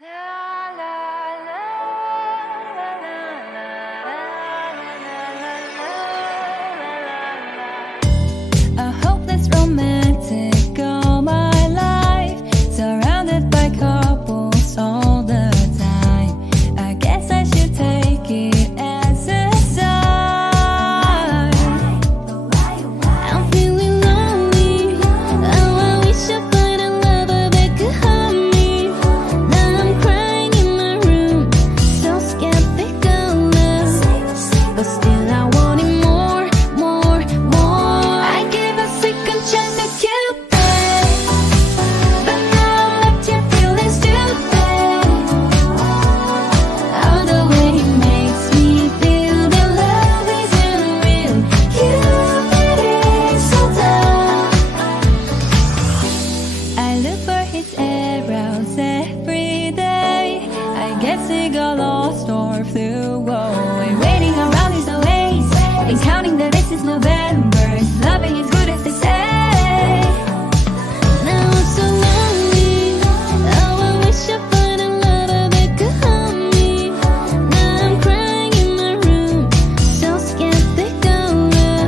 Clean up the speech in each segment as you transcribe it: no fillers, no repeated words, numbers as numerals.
A hopeless romantic all my life, surrounded by couples all the time. I guess I should take it as a sign. I'm feeling lonely. Oh, I wish I find a lover that could help me. Now I'm crying in my room, so skeptical now, but still I want it more, more, more. I give a second chance to Cupid, but now I'm left here feeling stupid. Oh, the way he makes me feel that love isn't real. Cupid is so dumb. I look for his arrows every day. I guess he got lost or flew away. Waiting around is a waste, and counting the days is November. Loving is good as they say. Now I'm so lonely. Oh, I wish I find a lover that could help me. Now I'm crying in my room, so skeptical now,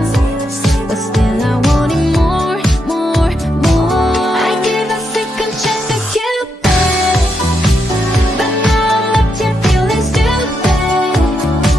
but still I want it more, more, more. I give a second chance to Cupid, but now I'm left here feeling stupid.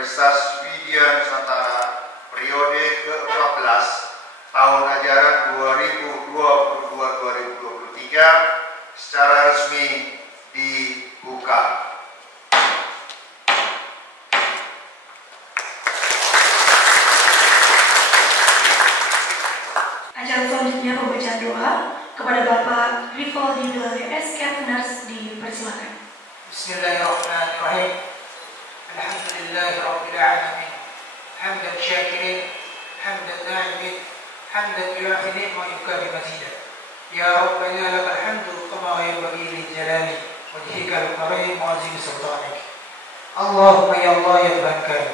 Universitas Widya Nusantara periode ke-14 tahun ajaran 2022-2023 secara resmi dibuka. Acara selanjutnya pembacaan doa kepada Bapak Rivaldi S.Kepners dipersilakan. Bismillahirrahmanirrahim. Alhamdulillahirabbil alamin. Hamdan syakirin, hamdan na'imin, hamdan yu'afidin wa yukafi mazidah. Ya Rabbana lakal hamdu kama yanbaghi li jalali wajhikal karim wa azim sultanik. Allahumma ya Allah ya Tuhan kami,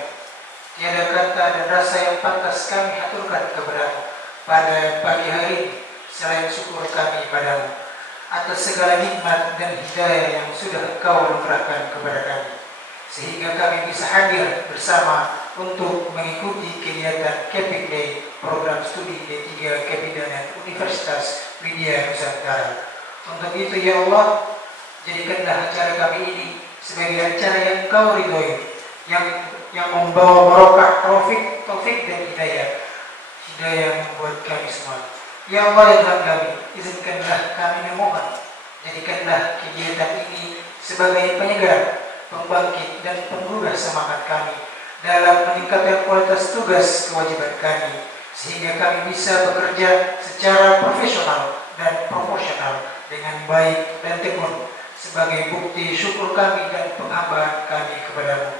tiada kata dan rasa yang pantas kami haturkan kepadamu pada pagi hari ini selain syukur kami padamu atas segala nikmat dan hidayah yang sudah Engkau anugerahkan kepada kami, sehingga kami bisa hadir bersama untuk mengikuti kegiatan Kepik Day program studi D3 Kebidanan Universitas Widya Nusantara. Untuk itu ya Allah, jadikanlah acara kami ini sebagai acara yang Engkau ridhoi, yang membawa barokah, taufik dan hidayah membuat kami semua. Ya Allah ya Tuhan kami, izinkanlah kami memohon, jadikanlah kegiatan ini sebagai penyegar, pembangkit dan penggugah semangat kami dalam meningkatkan kualitas tugas kewajiban kami, sehingga kami bisa bekerja secara profesional dan proporsional dengan baik dan tekun sebagai bukti syukur kami dan penghambaan kami kepadamu.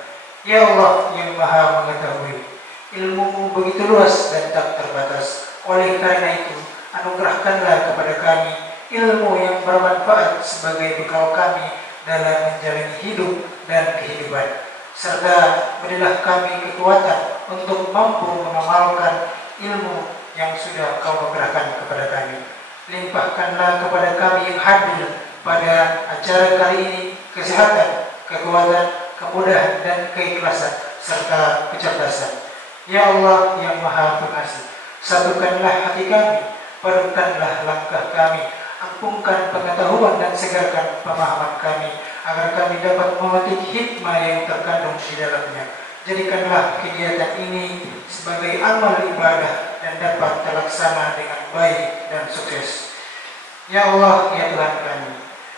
Ya Allah yang Maha Mengetahui, ilmu-Mu begitu luas dan tak terbatas. Oleh karena itu, anugerahkanlah kepada kami ilmu yang bermanfaat sebagai bekal kami dalam menjalani hidup dan kehidupan, serta berilah kami kekuatan untuk mampu mengamalkan ilmu yang sudah Kau anugerahkan kepada kami. Limpahkanlah kepada kami yang hadir pada acara kali ini kesehatan, kekuatan, kemudahan dan keikhlasan serta kecerdasan. Ya Allah yang Maha Pengasih, satukanlah hati kami, padukanlah langkah kami, ampunkan pengetahuan dan segarkan pemahaman kami, agar kami dapat memetik hikmah yang terkandung di dalamnya. Jadikanlah kegiatan ini sebagai amal ibadah dan dapat terlaksana dengan baik dan sukses. Ya Allah ya Tuhan kami,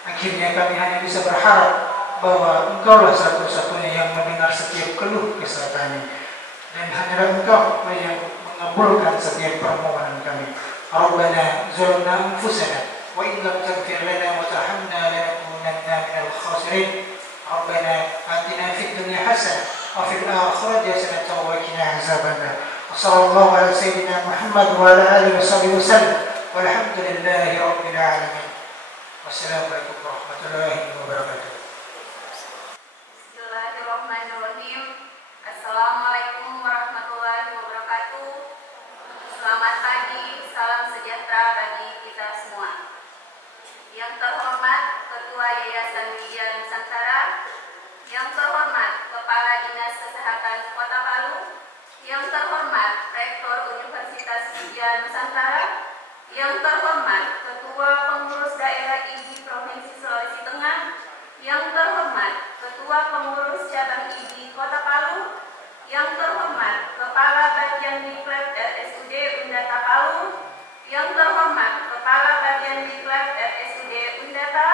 akhirnya kami hanya bisa berharap bahwa Engkaulah satu-satunya yang mendengar setiap keluh kesah kami, dan hanyalah Engkau yang mengabulkan setiap permohonan kami. Rabbana zalamna anfusana wa in lam taghfir lana wa tarhamna lanakunanna minal khasirin. Rabbana atina fid dunya hasanah wa fil akhirati hasanah wa qina azabannar. Wassallallahu ala sayyidina Muhammad wa ala alihi wasallam. Walhamdulillahi rabbil alamin. Wassalamualaikum warahmatullahi wabarakatuh. Bismillahirrahmanirrahim. Assalamualaikum warahmatullahi wabarakatuh. Selamat pagi, salam sejahtera bagi kita semua. Yang terhormat Ketua Yayasan Widya Nusantara, yang terhormat Kepala Dinas Kesehatan Kota Palu, yang terhormat Rektor Universitas Widya Nusantara, yang terhormat Ketua Pengurus Daerah IDI Provinsi Sulawesi Tengah, yang terhormat Ketua Pengurus Cabang IDI Kota Palu, yang terhormat Kepala Bagian Diklat RSUD Undata Palu, yang terhormat Kepala Bagian Diklat RSUD Undata,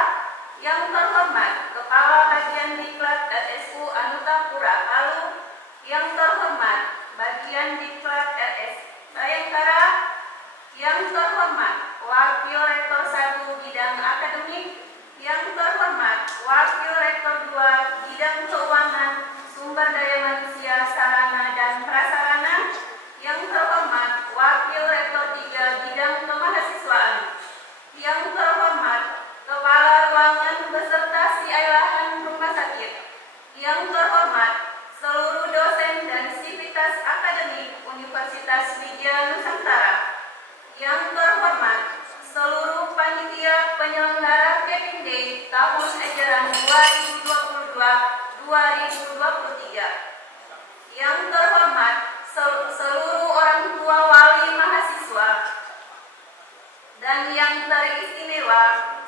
yang terhormat Kepala Bagian Diklat RSU Anutapura Palu, yang terhormat Bagian Diklat RS Bayangkara, yang terhormat Wakil Rektor 1 Bidang Akademik, yang terhormat Wakil Rektor 2 Bidang Keuangan, Sumber Daya Manusia, Sarana dan Prasarana, yang terhormat Wakil Rektor 3 Bidang Kemahasiswaan, yang terhormat Kepala Ruangan beserta Siailahan Rumah Sakit, yang terhormat seluruh dosen dan sivitas akademik Universitas Widya Nusantara, yang terhormat seluruh panitia penyelenggara Kepik Day tahun ajaran 2022-2023, yang terhormat seluruh orang tua wali mahasiswa, dan yang teristimewa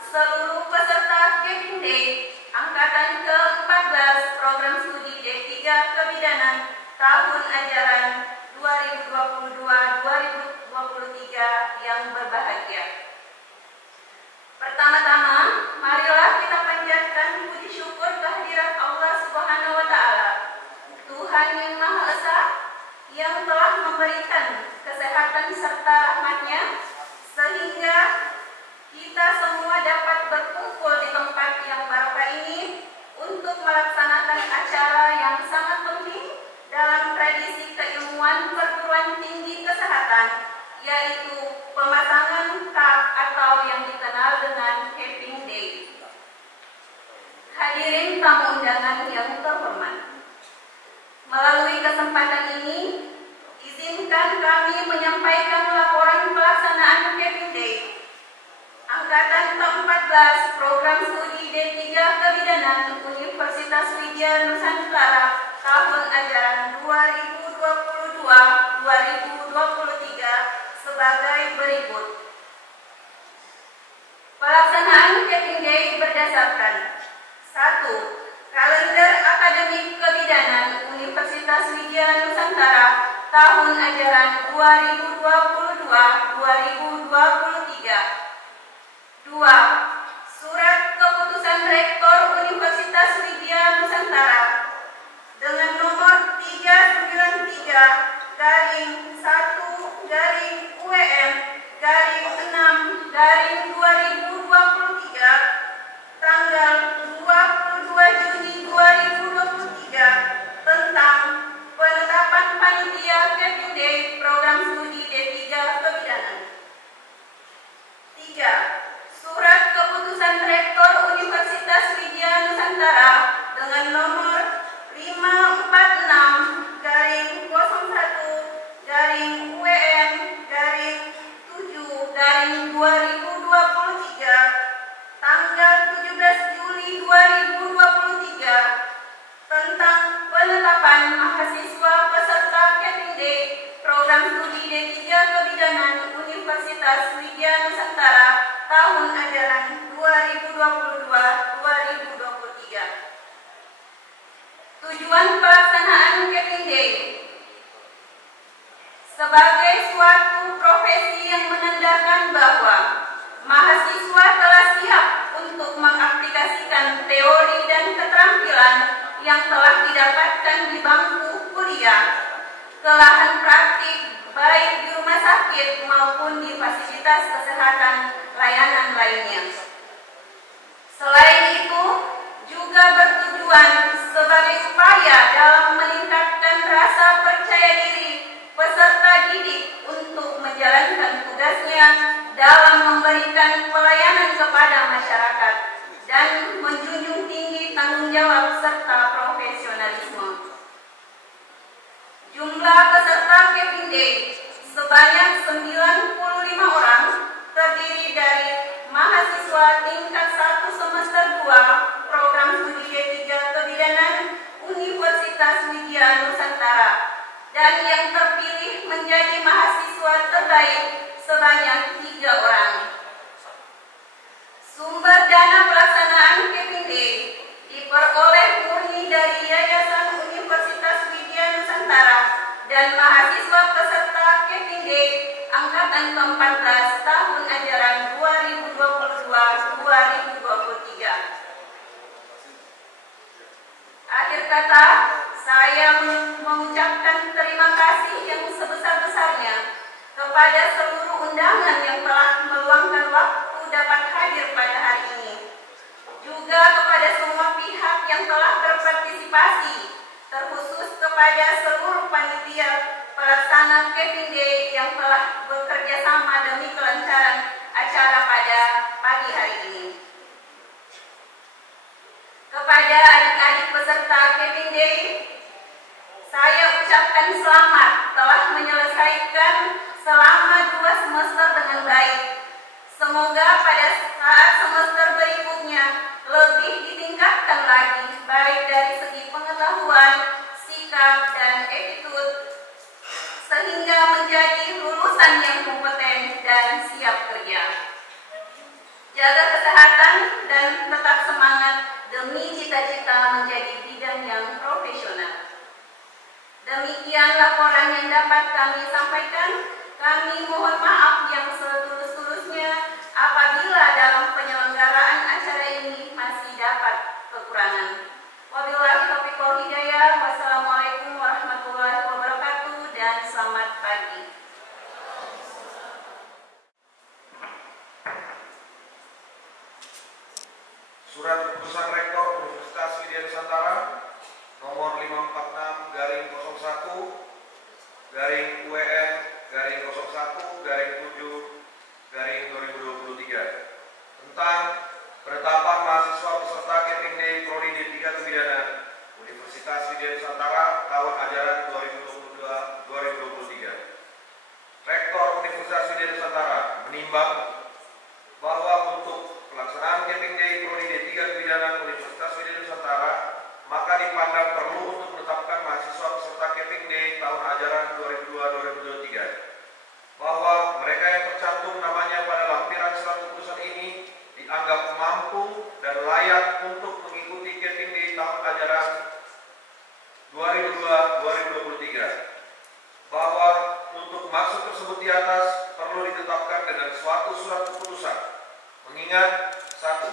seluruh peserta Kepik Day Angkatan ke-14 Program Studi D3 Kebidanan tahun ajaran 2022-2023 yang berbahagia. Pertama-tama, marilah kita panjatkan puji syukur kehadirat Allah Subhanahu wa Ta'ala, Tuhan yang Maha Esa, yang telah memberikan kesehatan serta rahmat-Nya sehingga kita semua dapat berkumpul di tempat yang barokah ini untuk melaksanakan acara yang sangat penting dalam tradisi keilmuan perguruan tinggi kesehatan, yaitu pemasangan kad atau yang dikenal dengan Capping Day. Hadirin tamu undangan yang terhormat, melalui kesempatan ini, izinkan kami menyampaikan laporan pelaksanaan Capping Day Angkatan ke-14 Program Studi D3 Kebidanan Universitas Widya Nusantara tahun ajaran 2022-2023 sebagai berikut. Pelaksanaan Capping Day berdasarkan 1. Kalender Akademik Kebidanan Universitas Widya Nusantara tahun ajaran 2022-2023. 2. Surat Keputusan Rektor Universitas Widya Nusantara dengan nomor 393-UEM-6-2023 tanggal 22 Juni 2023 tentang penetapan panitia Capping Day Program Studi D3 Kebidanan. 3. Surat Keputusan Rektor Universitas Widya Nusantara dengan nomor 546-UEM-7-2023 tanggal 17 Juli 2023 tentang penetapan mahasiswa peserta Capping Day Program Studi D3 Kebidanan Universitas Widya Nusantara tahun ajaran 2022-2023. Tujuan pelaksanaan Capping Day sebagai suatu profesi yang menandakan bahwa mahasiswa telah siap untuk mengaplikasikan teori dan keterampilan yang telah didapatkan di bangku kuliah ke lahan praktik baik di rumah sakit maupun di fasilitas kesehatan layanan lainnya. Selain itu, juga bertujuan sebagai upaya dalam meningkatkan rasa percaya diri peserta didik untuk menjalankan tugasnya dalam memberikan pelayanan kepada masyarakat dan menjunjung tinggi tanggung jawab serta profesionalisme. Jumlah peserta Capping Day sebanyak 95 orang, terdiri dari mahasiswa tingkat 1 semester 2 Program Studi D3 Kebidanan Universitas Widya Nusantara dan yang terpilih menjadi mahasiswa terbaik sebanyak 3 orang. Sumber dana pelaksanaan Capping Day diperoleh murni dari Yayasan Universitas Widya Nusantara dan mahasiswa peserta Capping Day Angkatan ke-14 tahun ajaran 2022-2023. Akhir kata, saya mengucapkan terima kasih yang sebesar-besarnya kepada seluruh undangan yang telah meluangkan waktu dapat hadir pada hari ini. Juga kepada semua pihak yang telah berpartisipasi, terkhusus kepada seluruh panitia pelaksana Capping Day yang telah bekerja sama demi kelancaran acara pada pagi hari ini. Kepada adik-adik peserta Capping Day, saya ucapkan selamat telah menyelesaikan selama 2 semester dengan baik. Semoga pada saat semester berikutnya lebih ditingkatkan lagi, baik dari segi pengetahuan, sikap, dan attitude, sehingga menjadi lulusan yang kompeten dan siap kerja. Jaga kesehatan dan tetap semangat demi cita-cita menjadi bidan yang profesional. Demikian laporan yang dapat kami sampaikan. Kami mohon maaf yang setulus-tulusnya apabila dalam penyelenggaraan acara ini masih dapat kekurangan. Wabillahi taufiq wal hidayah. Wassalamualaikum warahmatullahi wabarakatuh dan selamat pagi. Surat Keputusan Rektor Universitas Widya Nusantara nomor 546/UEN/01/7/2023 tentang penetapan mahasiswa peserta Keping Day Prodi D3 Kebidanan Universitas Widya Nusantara tahun ajaran 2022-2023. Rektor Universitas Widya Nusantara menimbang bahwa untuk pelaksanaan Keping Day Prodi D3 Kebidanan Universitas Widya Nusantara maka dipandang perlu untuk menetapkan mahasiswa peserta Keping Day tahun ajaran 2022-2023 bahwa mereka yang tercantum namanya pada lampiran surat keputusan ini dianggap mampu dan layak untuk mengikuti Keping Day tahun ajaran 2022-2023, bahwa untuk maksud tersebut di atas perlu ditetapkan dengan suatu surat keputusan, mengingat 1.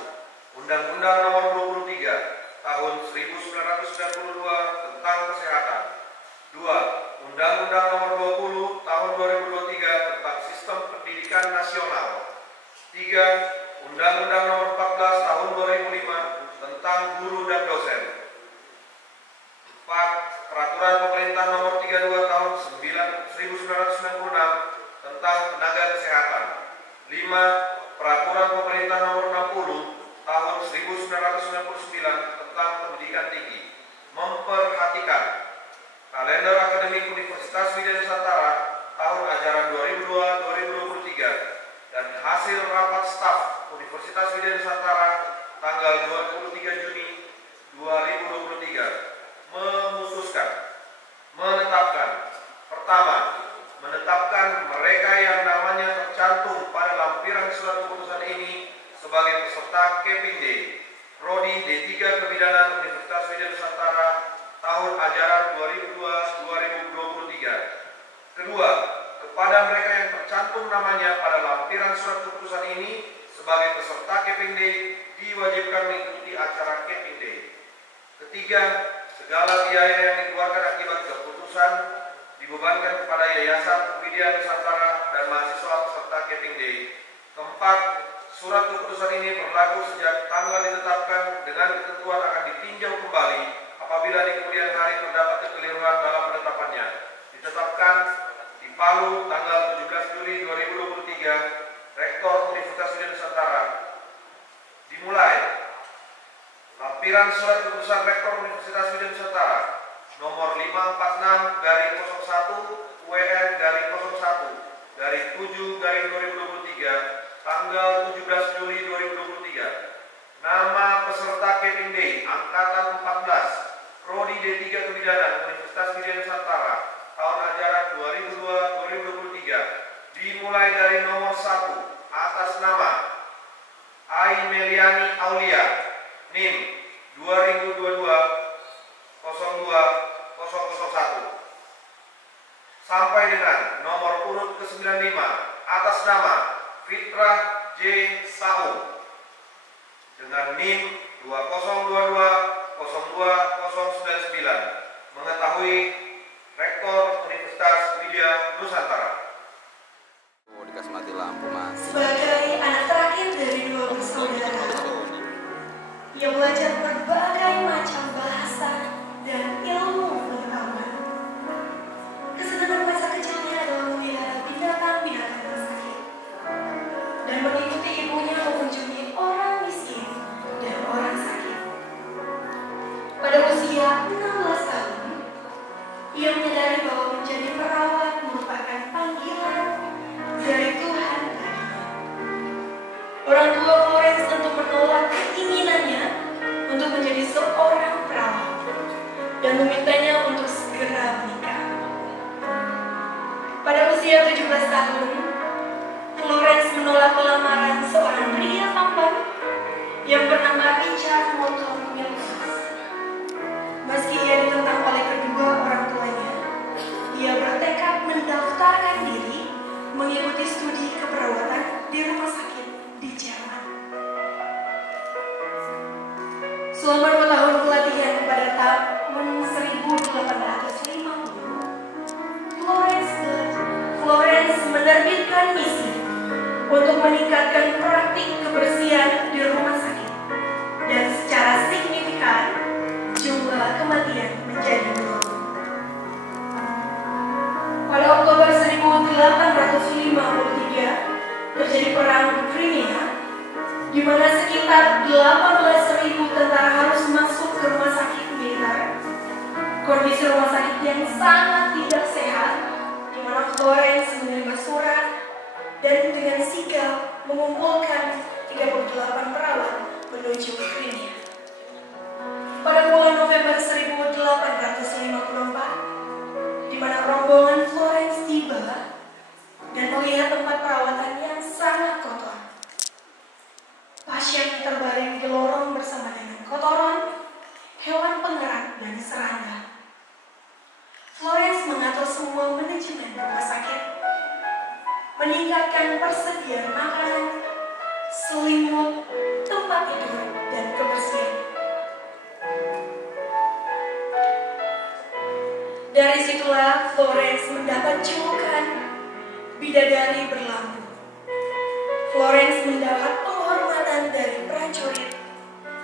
Undang-Undang Nomor 23 Tahun 1992 tentang Kesehatan. 2. Undang-Undang Nomor 20 Tahun 2023 tentang Sistem Pendidikan Nasional. 3. Undang-Undang Nomor 14 Tahun 2005 tentang Guru dan Dosen. 4. Peraturan Pemerintah Nomor 32 Tahun 1996 tentang Tenaga Kesehatan. 5. Peraturan Pemerintah Nomor 60 Tahun 1999 tentang Pendidikan Tinggi. Memperhatikan kalender akademik Universitas Widya Nusantara tahun ajaran 2002-2023 dan hasil rapat staf Universitas Widya Nusantara tanggal 23 Juni 2023 memutuskan menetapkan: pertama, menetapkan mereka yang namanya tercantum pada lampiran surat keputusan ini sebagai peserta Keping Day Prodi D3 Kebidanan Universitas Widya Nusantara tahun ajaran 2002-2023. Kedua, kepada mereka yang tercantum namanya pada lampiran surat keputusan ini sebagai peserta Keping Day diwajibkan mengikuti acara Keping Day. Ketiga, segala biaya yang dikeluarkan akibat keputusan dibebankan kepada Yayasan Widya Nusantara dan mahasiswa peserta Keping Day. Keempat, surat keputusan ini berlaku sejak tanggal ditetapkan dengan ketentuan akan ditinjau kembali apabila di kemudian hari terdapat kekeliruan dalam penetapannya. Ditetapkan di Palu tanggal 17 Juli 2023, Rektor Universitas Widya Nusantara. Dimulai lampiran surat keputusan Rektor Universitas Widya Nusantara nomor 546/01 UN/01/7/2023 tanggal 17 Juli 2023. Nama peserta Keping Day Angkatan 14 Prodi D3 Kebidanan Universitas Widya Nusantara tahun ajaran 2002-2023 dimulai dari nomor 1 atas nama Ai Meliani Aulia, NIM 2022-02-001 sampai dengan nomor urut ke-95 atas nama Fitrah J. Saung dengan NIM 2022-02099 mengetahui Rektor Universitas Widya Nusantara. Dikasih mati lampu, Mas. Sebagai anak terakhir dari 2 bersaudara yang belajar berbagai macam bahasa dan ilmu pengetahuan, kesenangan masa kecilnya adalah melihara binatang-binatang yang sakit dan mengikuti ibunya mengunjungi orang miskin dan orang sakit. Pada usia 16 tahun, ia menyadari bahwa menjadi perawat merupakan panggilan dari Tuhan baginya. Orang tua Florence tentu menolak keinginannya untuk menjadi seorang perawat dan memintanya untuk segera menikah. Pada usia 17 tahun, Florence menolak lamaran seorang pria tampan yang bernama Richard Moulton Mills. Meski ia ditentang oleh kedua orang tuanya, ia bertekad mendaftarkan diri mengikuti studi keperawatan di rumah sakit di Jerman. Selama 2 tahun pelatihan pada tahun 1850, Florence menerbitkan misi untuk meningkatkan praktik kebersihan di rumah sakit, dan secara signifikan jumlah kematian menjadi menurun. Pada Oktober 1853 terjadi perang di Crimea, di mana sekitar 18.000 tentara harus masuk ke rumah sakit militer. Kondisi rumah sakit yang sangat tidak sehat, di mana Florence menerima surat dan dengan sigap mengumpulkan 38 perawat menuju ke Crimea. Pada bulan November 1854, di mana rombongan Florence tiba dan melihat tempat perawatan yang sangat kotor. Pasien terbaring di lorong bersama dengan kotoran, hewan pengerat, dan serangga. Florence mengatur semua manajemen rumah sakit, meningkatkan persediaan makanan, selimut, tempat tidur, dan kebersihan. Dari situlah Florence mendapat julukan bidadari berlampu. Florence mendapat penghormatan dari prajurit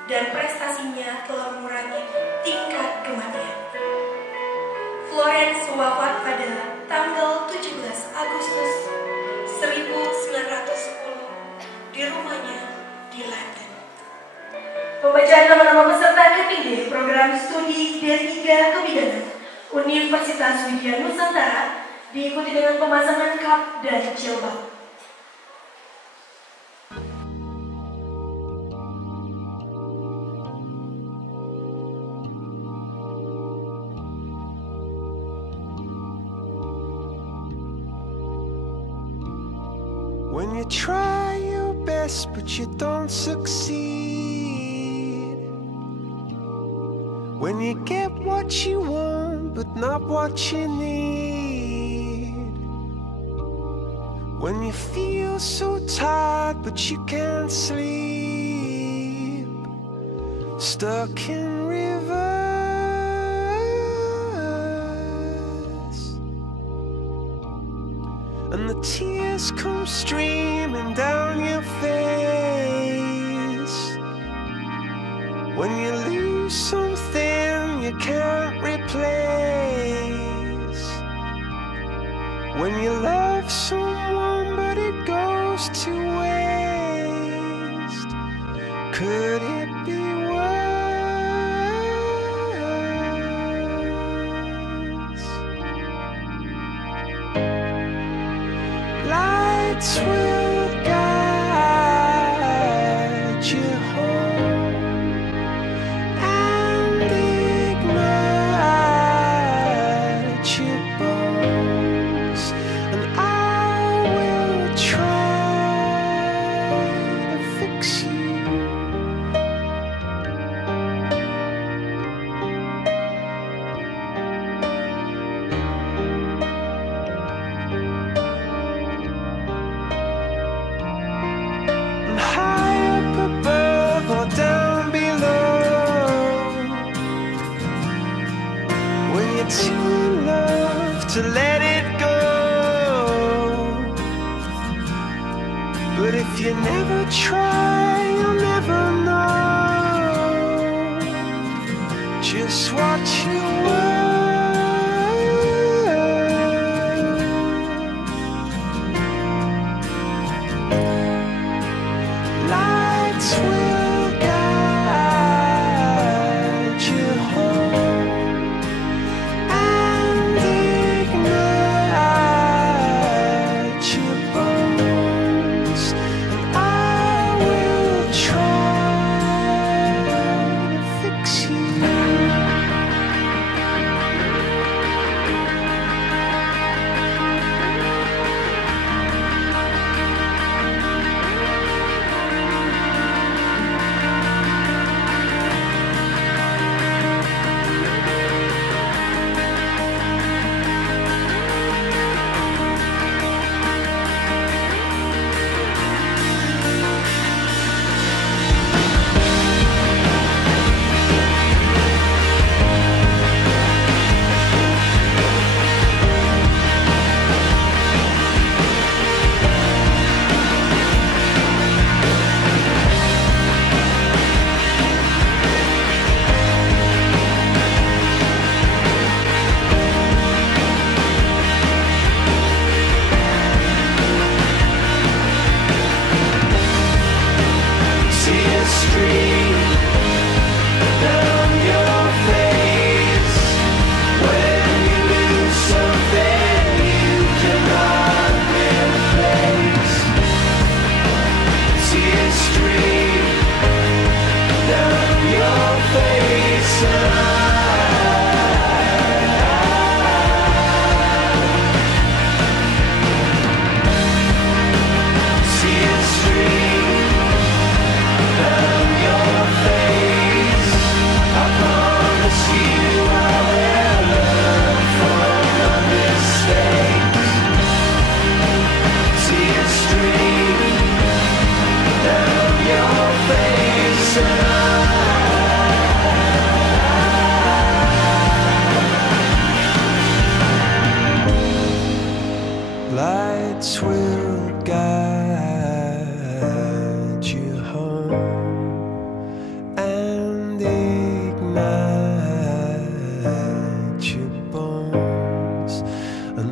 dan prestasinya telah mengurangi tingkat kematian. Florence wafat pada tanggal 17 Agustus 1910 di rumahnya di London. Pembacaan nama-nama peserta KPD program studi D3 Kebidanan Universitas Widya Nusantara diikuti dengan pemasangan kap dan jilbab. When you try your best but you don't succeed, when you get what you want but not what you need, when you feel so tired but you can't sleep, stuck in rivers, and the tears come streaming down your face, when you lose something you can't replace, when you love someone but it goes to waste, could it be worse? Lights will guide you home and ignite your bones, and I will try to fix you. To love to let it go, but if you never try you'll never know just what you were. Lights will guide you home your bones, and I will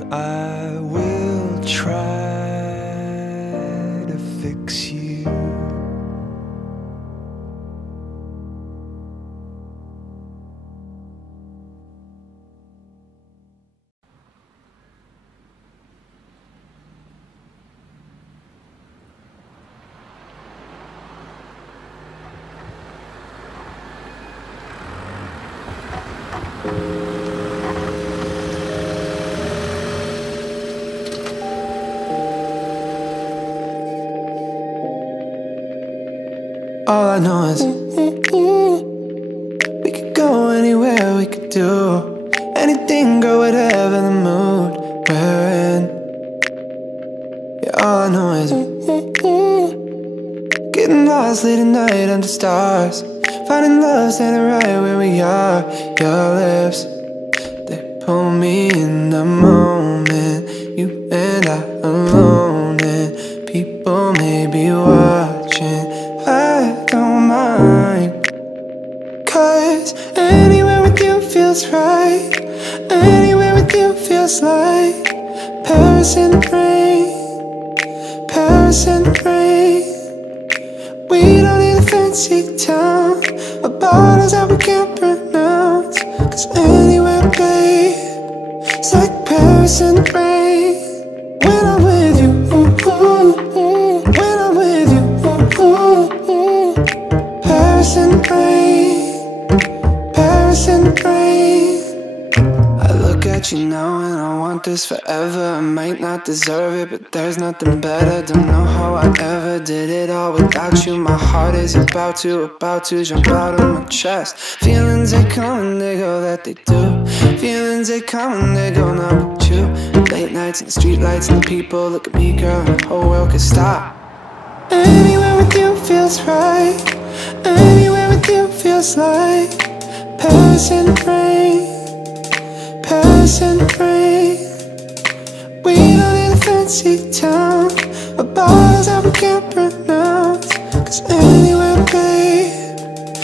I will try to fix you. All I know is we could go anywhere, we could do anything, girl, whatever the mood we're in. Yeah, all I know is getting lost late at night under stars, finding love standing right where we are. Your lips, they pull me in the moment, you and I alone, and people may be watching. I don't mind, 'cause anywhere with you feels right. Anywhere with you feels like Paris in the rain, Paris in the rain. We don't need a fancy town or bottles that we can't pronounce, 'cause anywhere, babe, it's like Paris in the rain. When I'm with you, ooh, ooh, ooh. When I'm with you, ooh, ooh, ooh. Paris in the rain, Paris in the rain. I look at you now and I want this forever. I might not deserve it, but there's nothing better. Don't know how I ever did it all without you. My heart is about to jump out of my chest. Feelings, they come and they go, that they do. Feelings, they come and they go, not with you. Late nights and the street lights and the people. Look at me, girl, and the whole world could stop. Anywhere with you feels right. Anywhere with you feels like Paris in the rain, Paris in the rain. We don't need a fancy town or bars that we can't pronounce, 'cause anywhere, babe,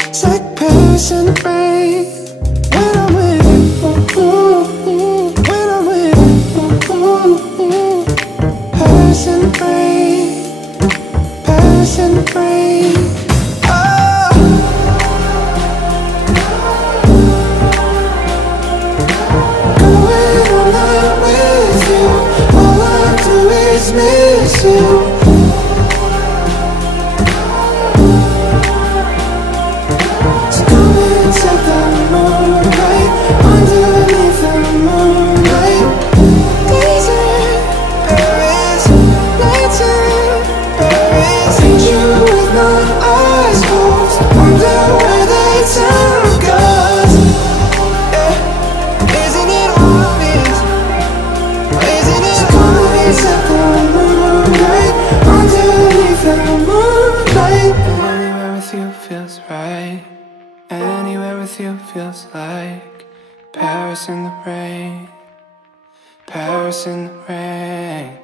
it's like Paris in the rain. When I'm with you, ooh, ooh, ooh. When I'm with you, ooh, ooh, ooh. Paris in the rain, Paris in the rain. Miss you. So come and set the moonlight underneath the moonlight. Days in Paris, nights in Paris. Paint you with my eyes closed, wonder where they turn goes. Yeah, isn't it obvious? Isn't it obvious that the moonlight underneath the moonlight? Anywhere with you feels right. Anywhere with you feels like Paris in the rain, Paris in the rain.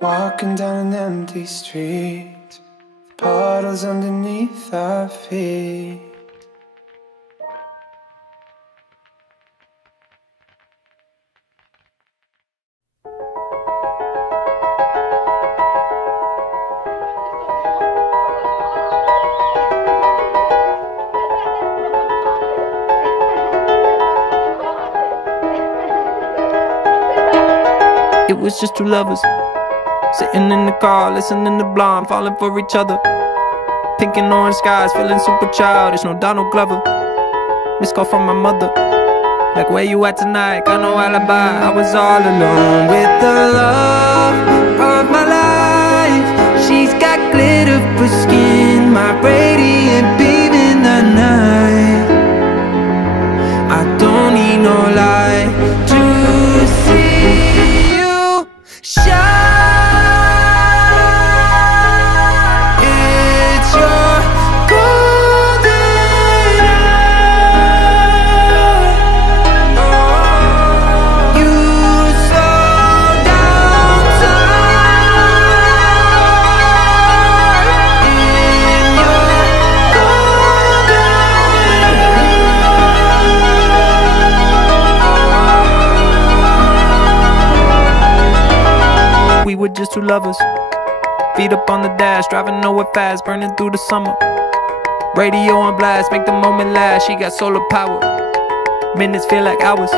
Walking down an empty street, puddles underneath our feet. It was just two lovers sitting in the car, listening to Blonde, falling for each other. Pink and orange skies, feeling super childish. No Donald Glover. Missed call from my mother, like, where you at tonight? Got no alibi. I was all alone with the love of my life. She's got glitter for skin, my radiant beam in the night. I don't need no light to see you shine. It's your golden hour. Oh, you slow down time in your golden hour. we were just two lovers. Feet up on the dash, driving nowhere fast, burning through the summer. Radio on blast, make the moment last. She got solar power, minutes feel like hours.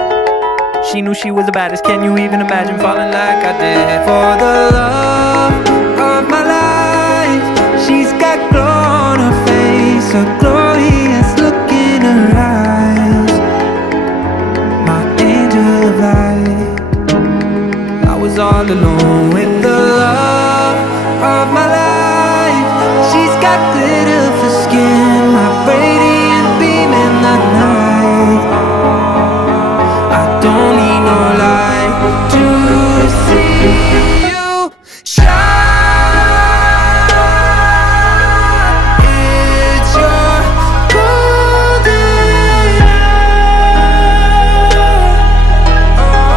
She knew she was the baddest. Can you even imagine falling like I did? For the love of my life, she's got glow on her face, a glorious look in her eyes. My angel of light. I was all alone with the love of my life. She's got glitter for skin, my radiant beam in the night. I don't need no light to see you shine. It's your golden hour.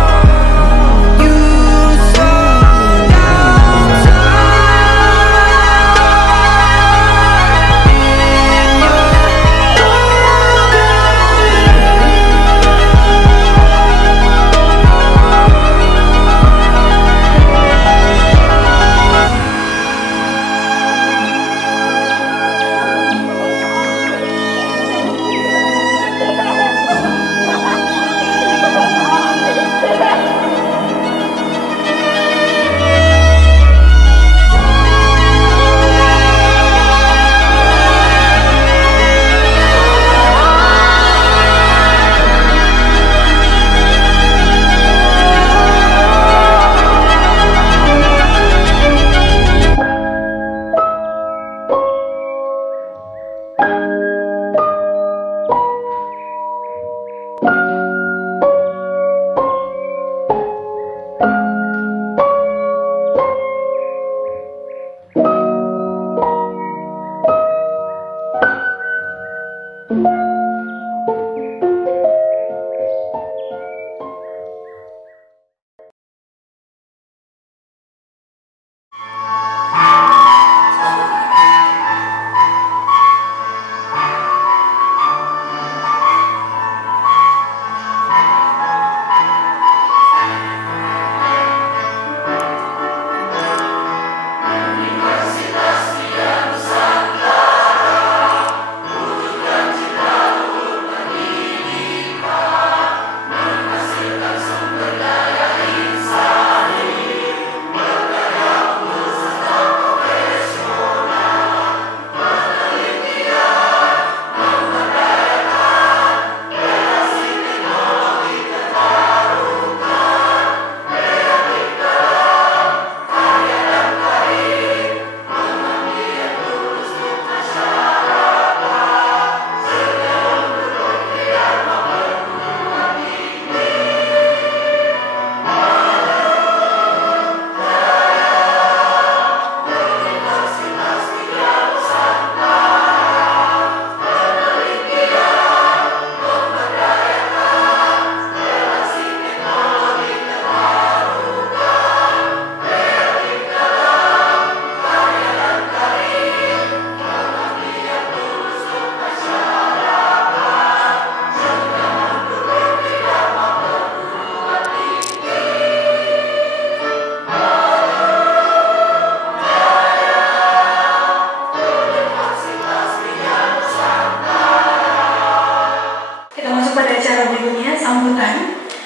You slow down time in your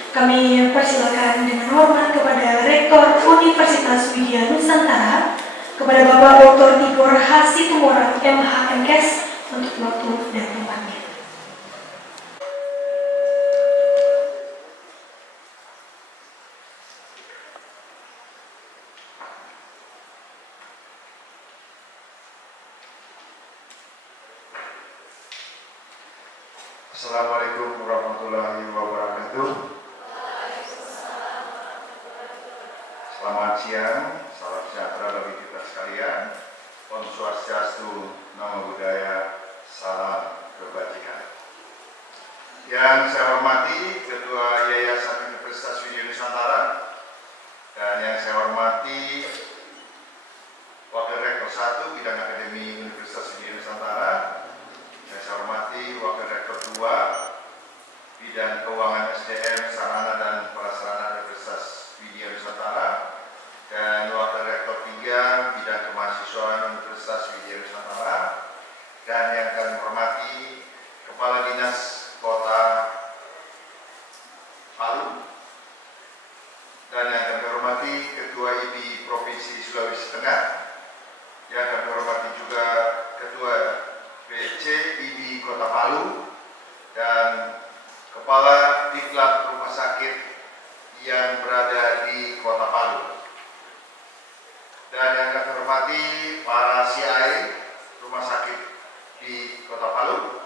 Kami persilakan dengan hormat kepada Rektor Universitas Widya Nusantara, kepada Bapak Dr. Tigor Hasitumorang MH.Mkes untuk waktu dan tempatnya. Assalamualaikum warahmatullahi wabarakatuh. Selamat siang, salam sejahtera bagi kita sekalian. Om Swastiastu, Namo Buddhaya, salam kebajikan. Yang saya hormati Ketua Yayasan Universitas Widya Nusantara, dan yang saya hormati Wakil Rektor 1 Bidang Akademi Universitas Widya Nusantara, yang saya hormati Wakil Rektor 2 Bidang Keuangan SDM, Sarana dan Prasarana Universitas Widya Nusantara, dan Wakil Palu. Dan yang kami hormati Ketua IBI Provinsi Sulawesi Tengah, yang kami hormati juga Ketua PC IBI Kota Palu, dan Kepala Diklat Rumah Sakit yang berada di Kota Palu. Dan yang kami hormati para CI Rumah Sakit di Kota Palu,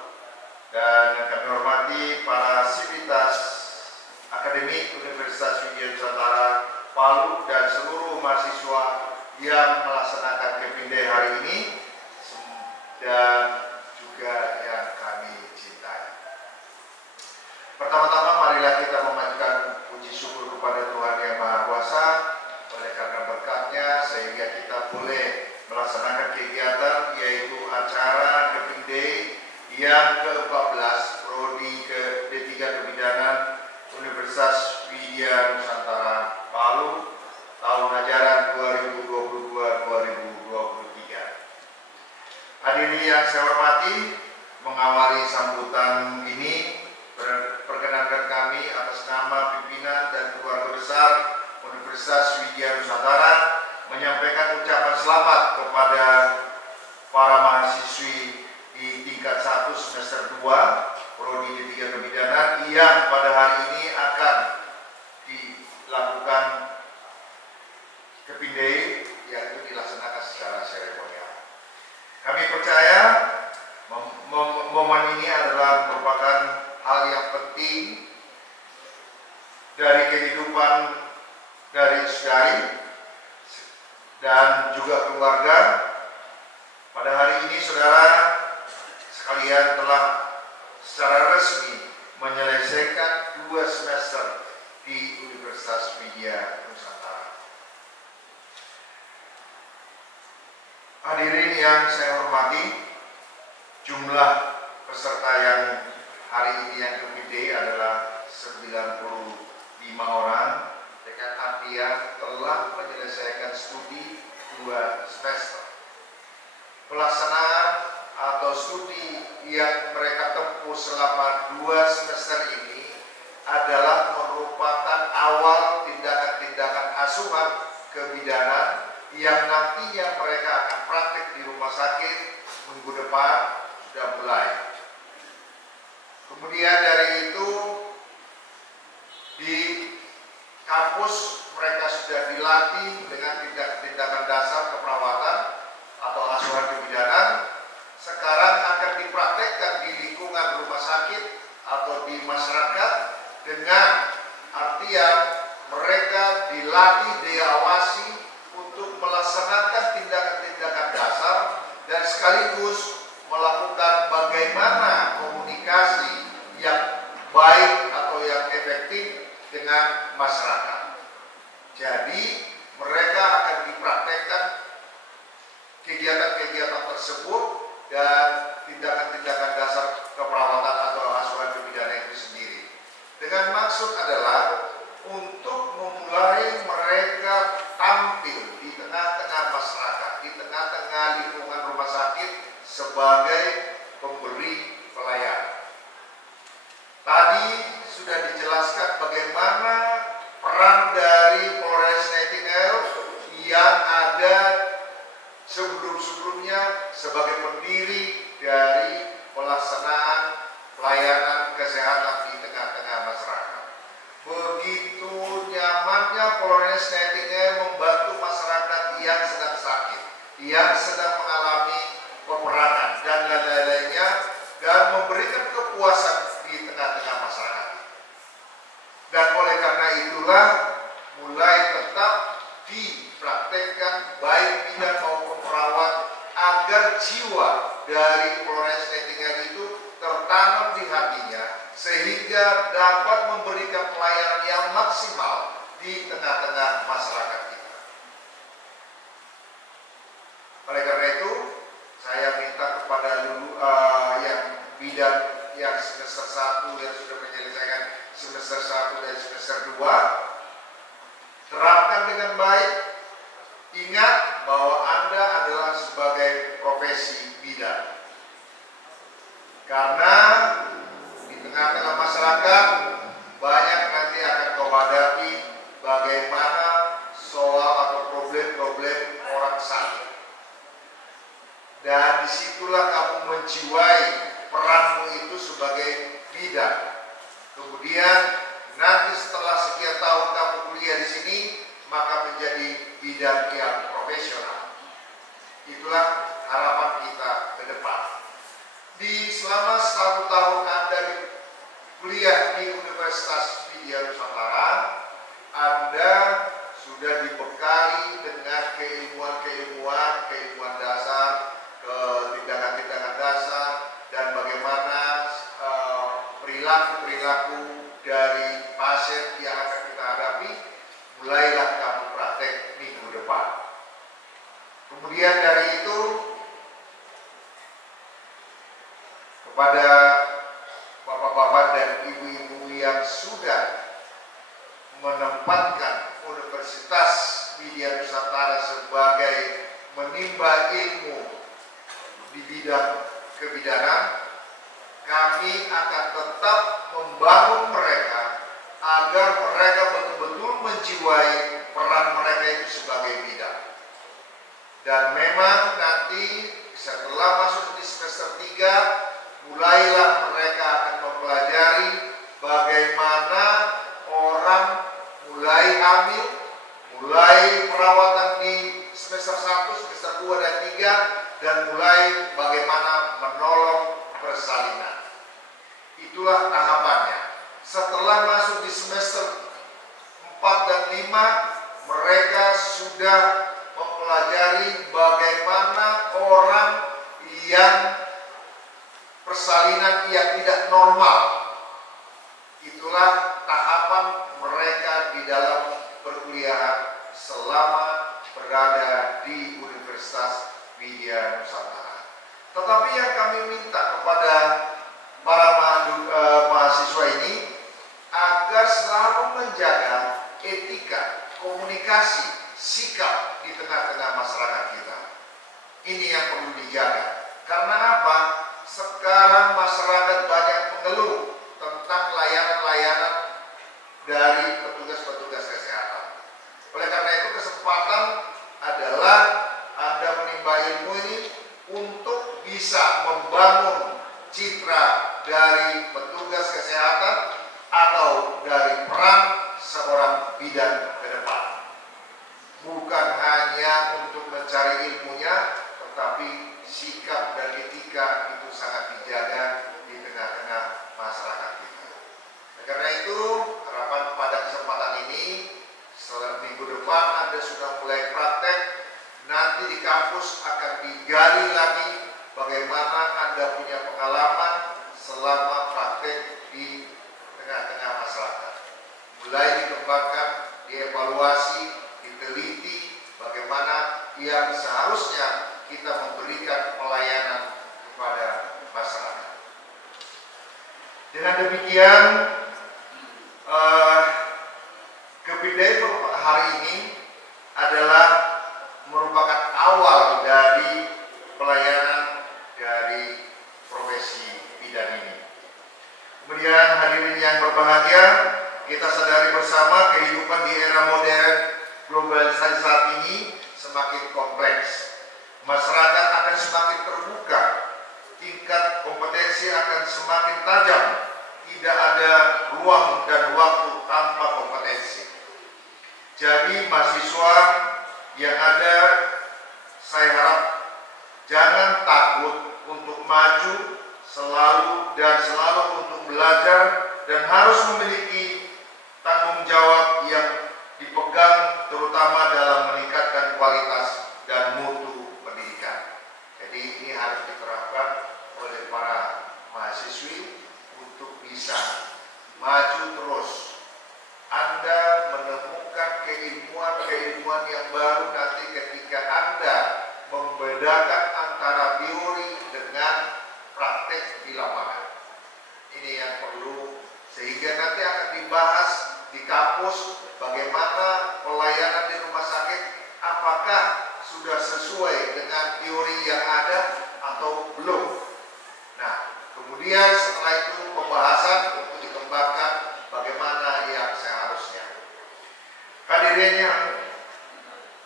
dan yang kami hormati para sivitas akademik Universitas Widya Nusantara Palu dan seluruh mahasiswa yang melaksanakan Keping Day hari ini, dan juga yang kami cintai. Pertama-tama marilah kita memanjatkan puji syukur kepada Tuhan Yang Maha Kuasa oleh karena berkat-Nya sehingga kita boleh melaksanakan kegiatan yaitu acara Keping Day yang ke-14 Prodi D3 Kebidanan Universitas Widya Nusantara Palu tahun ajaran 2022-2023. Hadirin yang saya hormati, mengawali sambutan ini perkenankan kami atas nama pimpinan dan keluarga besar Universitas Widya Nusantara menyampaikan ucapan selamat kepada para mahasiswi di tingkat 1 semester 2 Prodi D3 Kebidanan yang pada hari ini akan dilakukan Keping Day, yaitu dilaksanakan secara seremonial. Kami percaya momen ini adalah merupakan hal yang penting dari kehidupan dari saudari dan juga keluarga. Pada hari ini saudara sekalian telah secara resmi menyelesaikan 2 semester di Universitas Widya Nusantara. Hadirin yang saya hormati, jumlah peserta yang hari ini yang Keping Day adalah 95 orang dengan artian telah menyelesaikan studi 2 semester. Pelaksanaan atau studi yang mereka tempuh selama 2 semester ini adalah merupakan awal tindakan-tindakan asuhan kebidanan yang nantinya mereka akan praktik di rumah sakit minggu depan sudah mulai. Kemudian dari itu di kampus mereka sudah dilatih dengan tindakan-tindakan dasar keperawatan atau asuhan kebidanan. Sekarang akan dipraktekkan di lingkungan rumah sakit atau di masyarakat dengan artian mereka dilatih, diawasi untuk melaksanakan tindakan-tindakan dasar dan sekaligus melakukan bagaimana komunikasi yang baik atau yang efektif dengan masyarakat. Jadi mereka akan dipraktekkan kegiatan-kegiatan tersebut dan tindakan-tindakan dasar keperawatan atau asuhan kebidanan itu sendiri. Dengan maksud adalah untuk memulai mereka tampil di tengah-tengah masyarakat, di tengah-tengah lingkungan rumah sakit sebagai pemberi pelayanan. Tadi sudah dijelaskan bagaimana peran dari Florence Nightingale yang ada sebelum-sebelumnya sebagai pendiri dari pelaksanaan pelayanan kesehatan di tengah-tengah masyarakat. Begitu nyamannya Florence Nightingale membantu masyarakat yang sedang sakit, yang sedang mengalami peperangan dan lain-lainnya, dan memberikan kepuasan di tengah-tengah masyarakat. Dan oleh karena itulah mulai tetap dipraktekkan baik bidan maupun perawat agar jiwa dari Florence Nightingale itu tertanam di hatinya sehingga dapat memberikan pelayanan yang maksimal di tengah-tengah masyarakat kita. Oleh karena itu, saya minta kepada yang bidan yang semester 1 yang sudah menyelesaikan semester 1 dan semester 2, terapkan dengan baik. Ingat bahwa Anda adalah sebagai profesi bidan. Karena di tengah-tengah masyarakat banyak nanti akan kau hadapi bagaimana soal atau problem-problem orang sakit. Dan disitulah kamu menjiwai peranmu itu sebagai bidan. Kemudian nanti setelah sekian tahun kamu kuliah di sini, maka menjadi bidan yang profesional. Itulah harapan kita ke depan. Selama 1 tahun Anda kuliah di Universitas Widya Nusantara, Anda sudah dibekali dengan keilmuan dasar, tindakan-tindakan dasar, dan bagaimana perilaku dari pasien yang akan kita hadapi. Mulailah kamu praktek minggu depan. Kemudian dari itu, kepada bapak-bapak dan ibu-ibu yang sudah menempatkan Universitas Widya Nusantara sebagai menimba ilmu di bidang kebidanan, kami akan tetap membangun mereka agar mereka betul-betul menjiwai peran mereka itu sebagai bidan. Dan memang nanti setelah masuk di semester 3, mulailah mereka akan mempelajari bagaimana orang mulai hamil, mulai perawatan di semester 1, semester 2 dan 3, dan mulai bagaimana menolong persalinan. Itulah tahapannya. Setelah masuk di semester 4 dan 5, mereka sudah mempelajari bagaimana orang yang persalinan yang tidak normal. Itulah tahapan mereka di dalam perkuliahan selama berada di Universitas Widya Nusantara. Tetapi yang kami minta kepada para mahasiswa ini agar selalu menjaga etika, komunikasi, sikap di tengah-tengah masyarakat kita. Ini yang perlu dijaga. Karena apa? Sekarang masyarakat banyak mengeluh tentang layanan-layanan dari petugas-petugas kesehatan. Oleh karena itu, kesempatan adalah Anda menimba ilmu ini untuk bisa membangun citra dari petugas kesehatan atau dari peran seorang bidan ke depan. Bukan hanya untuk mencari ilmunya, tetapi sikap dan etika itu sangat dijaga di tengah-tengah masyarakat kita. Karena itu, harapan pada kesempatan ini, minggu depan Anda sudah mulai praktek, nanti di kampus akan digali lagi bagaimana Anda punya pengalaman selama praktek di tengah-tengah masyarakat. Mulai dikembangkan, dievaluasi, diteliti bagaimana yang seharusnya kita memberikan pelayanan kepada masyarakat. Dengan demikian, Kepidai hari ini adalah merupakan awal dari pelayanan dari profesi bidan ini. Kemudian hadirin yang berbahagia, kita sadari bersama kehidupan di era modern globalisasi saat ini semakin kompleks. Masyarakat akan semakin terbuka, tingkat kompetensi akan semakin tajam, tidak ada ruang dan waktu tanpa kompetensi. Jadi mahasiswa yang ada, saya harap jangan takut untuk maju, selalu untuk belajar, dan harus memiliki tanggung jawab yang dipegang terutama dalam meningkatkan kualitas dan mutu pendidikan. Jadi ini harus diterapkan oleh para mahasiswi untuk bisa maju terus. Anda menemukan keilmuan yang baru nanti ketika Anda membedakan antara teori dengan praktek di lapangan. Ini yang perlu, sehingga nanti akan dibahas di kampus bagaimana pelayanan di rumah sakit, apakah sudah sesuai dengan teori yang ada atau belum. Nah, kemudian setelah itu pembahasan untuk dikembangkan bagaimana Hadirin yang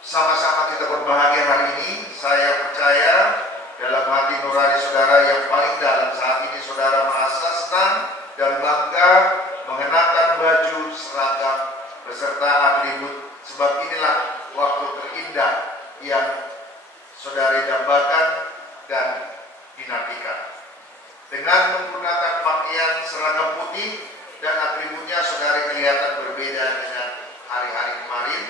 sama-sama kita berbahagia hari ini, saya percaya dalam hati nurani saudara yang paling dalam saat ini saudara merasa senang dan bangga mengenakan baju seragam beserta atribut, sebab inilah waktu terindah yang saudari dambakan dan dinantikan. Dengan menggunakan pakaian seragam putih dan atributnya, saudari kelihatan berbeda dengan hari-hari kemarin,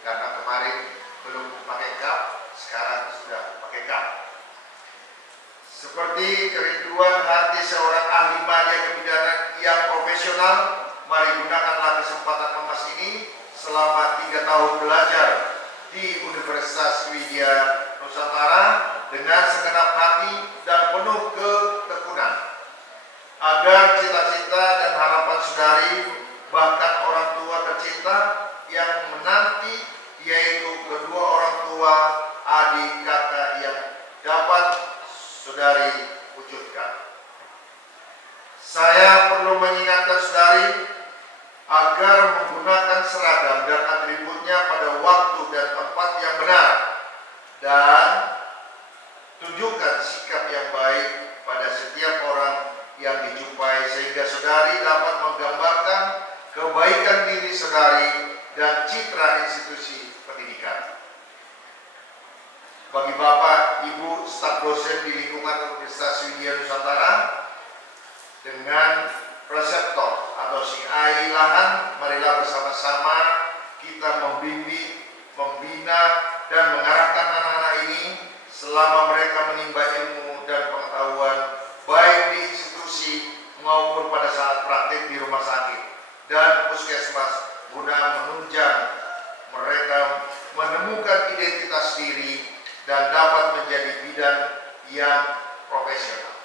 karena kemarin belum pakai kap, sekarang sudah pakai kap. Seperti kerinduan hati seorang ahli media kebidanan yang profesional, mari gunakanlah kesempatan emas ini selama 3 tahun belajar di Universitas Widya Nusantara dengan segenap hati dan penuh ketekunan, agar cita-cita dan harapan saudari bahkan orang tua tercinta yang menanti, yaitu kedua orang tua, adik, kakak yang dapat saudari wujudkan. Saya perlu mengingatkan saudari agar menggunakan seragam dan atributnya pada waktu dan tempat yang benar, dan tunjukkan sikap yang baik pada setiap orang yang dijumpai, sehingga saudari dapat menggambarkan kebaikan diri saudari dan citra institusi pendidikan. Bagi Bapak, Ibu, staf dosen di lingkungan Universitas Widya Nusantara, dengan reseptor atau SIAI lahan, marilah bersama-sama kita membimbing, membina, dan mengarahkan anak-anak ini selama mereka menimba ilmu dan pengetahuan, baik di institusi maupun pada saat praktik di rumah sakit dan puskesmas, guna menunjang mereka menemukan identitas diri dan dapat menjadi bidan yang profesional.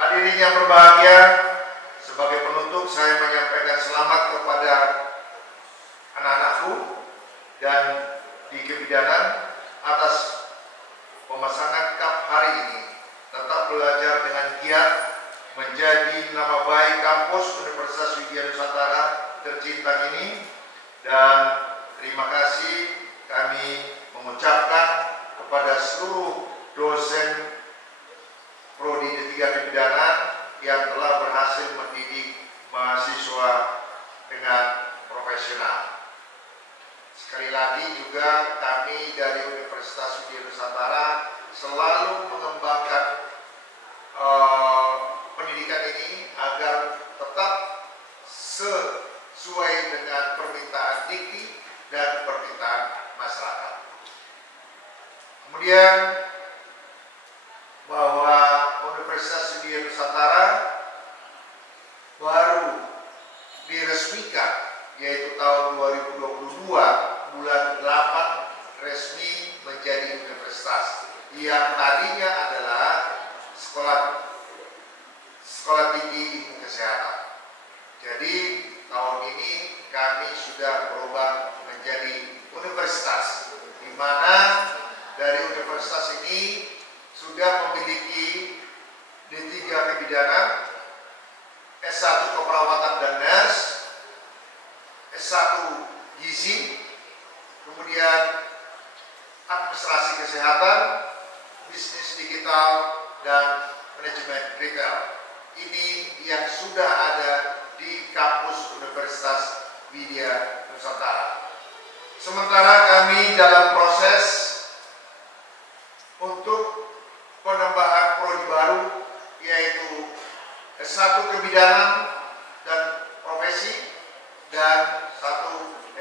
Hadirin yang berbahagia, sebagai penutup saya menyampaikan selamat kepada anak-anakku dan di kebidanan atas pemasangan kap hari ini. Tetap belajar dengan giat, menjadi nama baik kampus Universitas Widya Nusantara tercinta ini, dan terima kasih kami mengucapkan kepada seluruh dosen Prodi D3 Kebidanan yang telah berhasil mendidik mahasiswa dengan profesional. Sekali lagi juga kami dari Universitas Widya Nusantara selalu mengembangkan pendidikan ini agar tetap sesuai dengan permintaan dikti dan permintaan masyarakat. Kemudian bahwa Universitas Widya Nusantara baru diresmikan, yaitu tahun 2022 bulan 8 resmi menjadi universitas yang tadinya adalah sekolah tinggi ilmu kesehatan. Jadi tahun ini kami sudah berubah menjadi universitas, di mana dari universitas ini sudah memiliki D3 Kebidanan, S1 Keperawatan dan Nurse, S1 Gizi, kemudian Administrasi Kesehatan, Bisnis Digital, dan Manajemen Retail. Ini yang sudah ada di kampus Universitas Widya Nusantara. Sementara kami dalam proses untuk penambahan prodi baru, yaitu S1 Kebidanan dan Profesi dan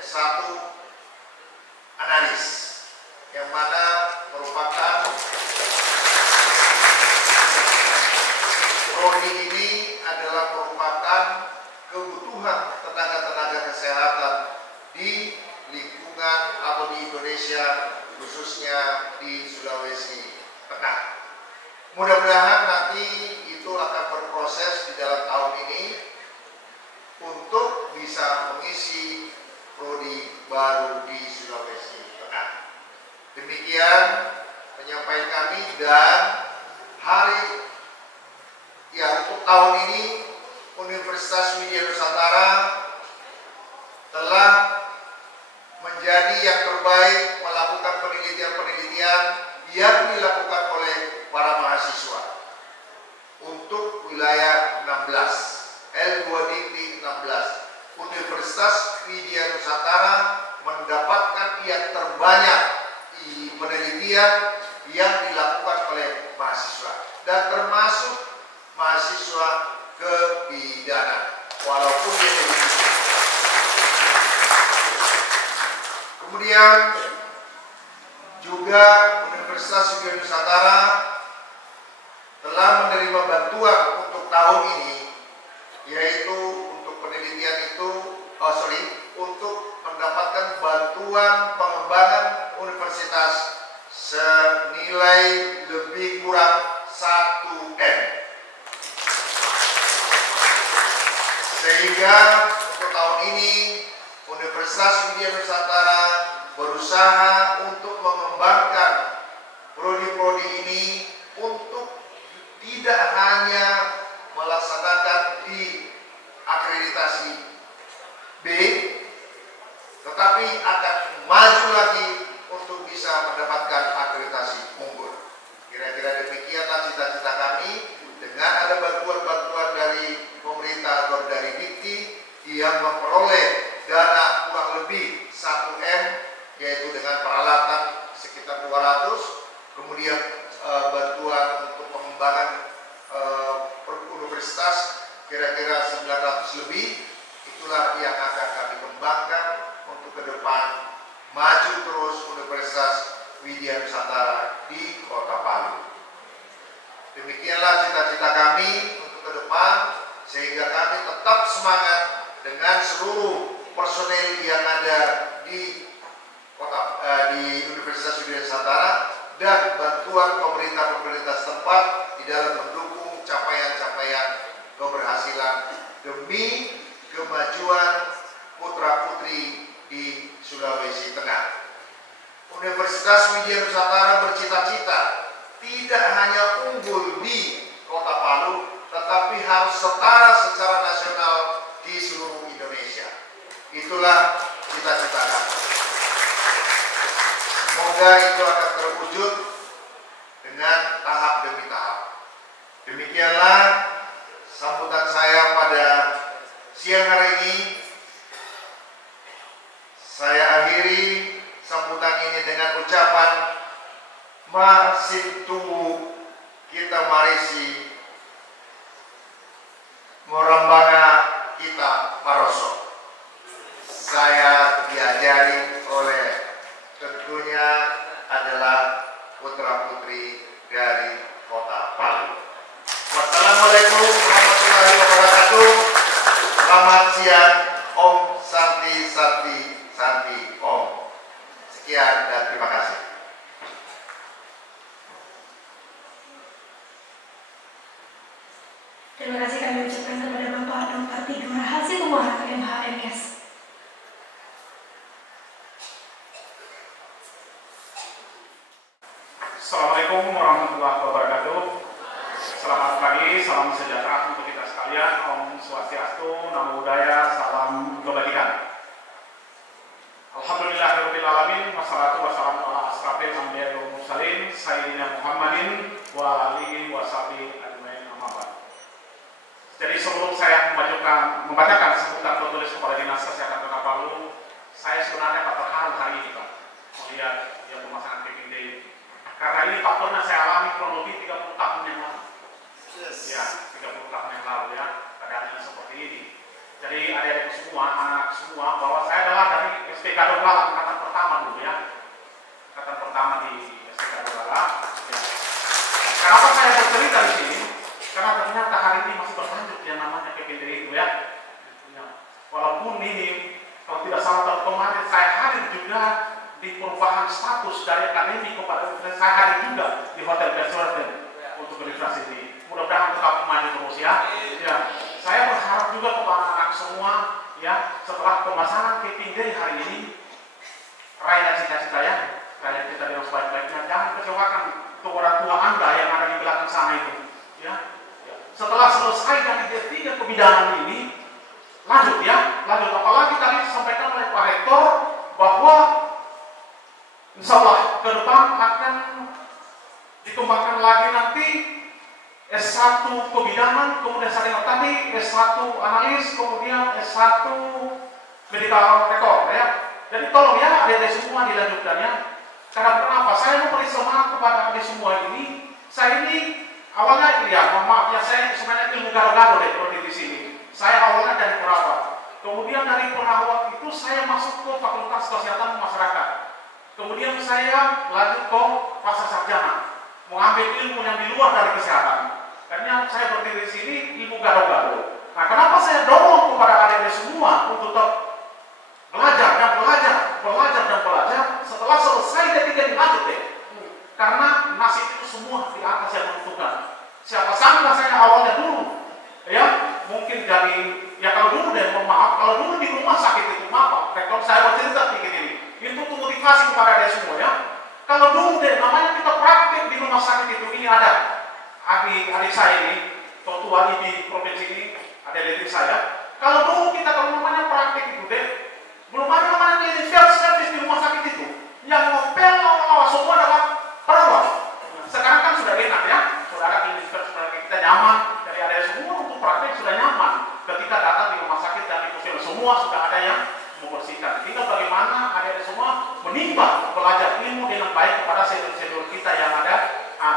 S1 Analis, yang mana merupakan prodi ini adalah merupakan kebutuhan tenaga-tenaga kesehatan di lingkungan atau di Indonesia, khususnya di Sulawesi Tengah. Mudah-mudahan nanti itu akan berproses di dalam tahun ini untuk bisa mengisi prodi baru di Sulawesi Tengah. Demikian penyampaian kami, dan untuk tahun ini Universitas Widya Nusantara telah menjadi yang terbaik melakukan penelitian-penelitian yang dilakukan oleh para mahasiswa untuk wilayah 16 L2 Dikti 16. Universitas Widya Nusantara mendapatkan yang terbanyak di penelitian yang dilakukan oleh mahasiswa, dan termasuk mahasiswa kebidanan, walaupun dia begitu. Kemudian juga Universitas Widya Nusantara telah menerima bantuan untuk tahun ini, yaitu untuk penelitian itu, untuk mendapatkan bantuan pengembangan universitas senilai lebih kurang 1 M. Sehingga untuk tahun ini Universitas Widya Nusantara berusaha untuk mengembangkan prodi-prodi ini untuk tidak hanya melaksanakan di akreditasi B, tetapi akan maju lagi untuk bisa mendapatkan akreditasi unggul. Kira-kira demikianlah cita-cita kami dengan ada bantuan-bantuan dari pemerintah atau dari Dikti yang memperoleh dana kurang lebih 1 M, yaitu dengan peralatan sekitar 200, kemudian bantuan untuk pengembangan universitas kira-kira 900 lebih. Itulah yang akan kami kembangkan untuk ke depan maju terus Universitas Widya Nusantara di Kota Palu. Demikianlah cita-cita kami untuk ke depan, sehingga kami tetap semangat dengan seluruh personel yang ada di Universitas Widya Nusantara dan bantuan pemerintah setempat di dalam mendukung capaian-capaian keberhasilan demi kemajuan putra-putri di Sulawesi Tengah. Universitas Widya Nusantara bercita-cita tidak hanya unggul di Kota Palu, tetapi harus setara secara nasional di seluruh Indonesia. Itulah cita-cita kami. Semoga itu akan terwujud dengan tahap demi tahap. Demikianlah sambutan saya pada siang hari ini. Saya akhiri sambutan ini dengan ucapan Masintu kita marisi Morambana kita maroso. Saya diajari oleh tentunya adalah putra-putri dari Kota Palu. Wassalamualaikum warahmatullahi wabarakatuh. Selamat siang. Om Santi Santi Santi Om. Sekian dan terima kasih. Terima kasih kami ucapkan kepada Bapak Dr. Tidur Hasil Muhammad MHMS. Assalamualaikum warahmatullahi wabarakatuh. Selamat pagi, salam sejahtera untuk kita sekalian. Om Swastiastu, Namo Buddhaya, salam kebajikan. Alhamdulillahirabbil alamin, wassalatu wassalamu ala asrafil anbiya'i wal mursalin sayyidina Muhammadin wa alihi washabihi ajmain, amma ba'd. Jadi sebelum saya membacakan sambutan tertulis kepada Dinas Kesehatan Kota Palu, saya sebenarnya tak terharu hari ini, Pak, melihat pemasangan Keping Day. Karena ini tak pernah saya alami kurang lebih 30 tahun yang lalu. Ya, 30 tahun yang lalu ya, keadaannya seperti ini. Jadi adik-adik semua, anak semua, bahwa saya adalah dari SPK Donggala, angkatan pertama dulu ya. Angkatan pertama di SPK Donggala. Ya. Kenapa saya bercerita di sini? Karena ternyata hari ini masih berlanjut yang namanya PPD itu ya. Walaupun ini, kalau tidak salah tahun kemarin saya hadir juga di perubahan status dari akademi kepada universitas, saya hadir juga di Hotel Bersworten untuk universitas ini. Mudah-mudahan tetap maju terus ya. Ya. Saya berharap juga kepada anak-anak semua ya, setelah pemasangan Keping Day hari ini, raihlah cita-cita ya, raihlah cita dengan sebaik-baiknya. Jangan kecewakan ke orang tua Anda yang ada di belakang sana itu. Ya. Setelah selesai dari D3 kebidanan ini, lanjut ya, lanjut. Apalagi tadi disampaikan oleh Pak Rektor bahwa Insya Allah ke depan akan dikembangkan lagi nanti S1 kebidanan, kemudian sarjana tadi, S1 analis, kemudian S1 medical record ya. Jadi tolong ya adik-adik semua dilanjutkan ya. Karena kenapa? Saya memberi semangat kepada adik semua ini. Saya ini awalnya ya, mohon maaf ya, saya sebenarnya ilmu gado-gado deh seperti di sini. Saya awalnya dari perawat. Kemudian dari perawat itu saya masuk ke Fakultas Kesehatan Masyarakat. Kemudian saya lanjut ke pasca sarjana, mengambil ilmu yang di luar dari kesehatan. Karena saya berdiri di sini ilmu gado-gado. Nah, kenapa saya dorong kepada adik-adik semua untuk tetap belajar dan belajar, belajar dan belajar. Setelah selesai ketika dilanjut deh. Karena nasib itu semua di atas yang menentukan. Siapa sangka saya awalnya dulu, ya mungkin jadi ya kalau dulu deh, mohon maaf, kalau dulu di rumah sakit itu maaf, rektor saya mau cerita dikit ini. Itu tuh motivasi kepada adik semua ya. Kalau dulu deh, namanya kita praktik di rumah sakit itu, ini ada adik saya ini, ketua IBI provinsi ini, adik-adik saya. Kalau dulu kita kalau namanya praktik itu deh, belum ada namanya clinical service di rumah sakit itu. Yang ngopel semua adalah perawat. Nah, sekarang kan sudah enak ya, sudah ada clinical service, kita nyaman, dari ada semua untuk praktik sudah nyaman. Ketika datang di rumah sakit dan di puskesmas semua sudah ada yang membersihkan. Tinggal bagaimana ada semua menimba belajar ilmu dengan baik kepada senior-senior kita yang ada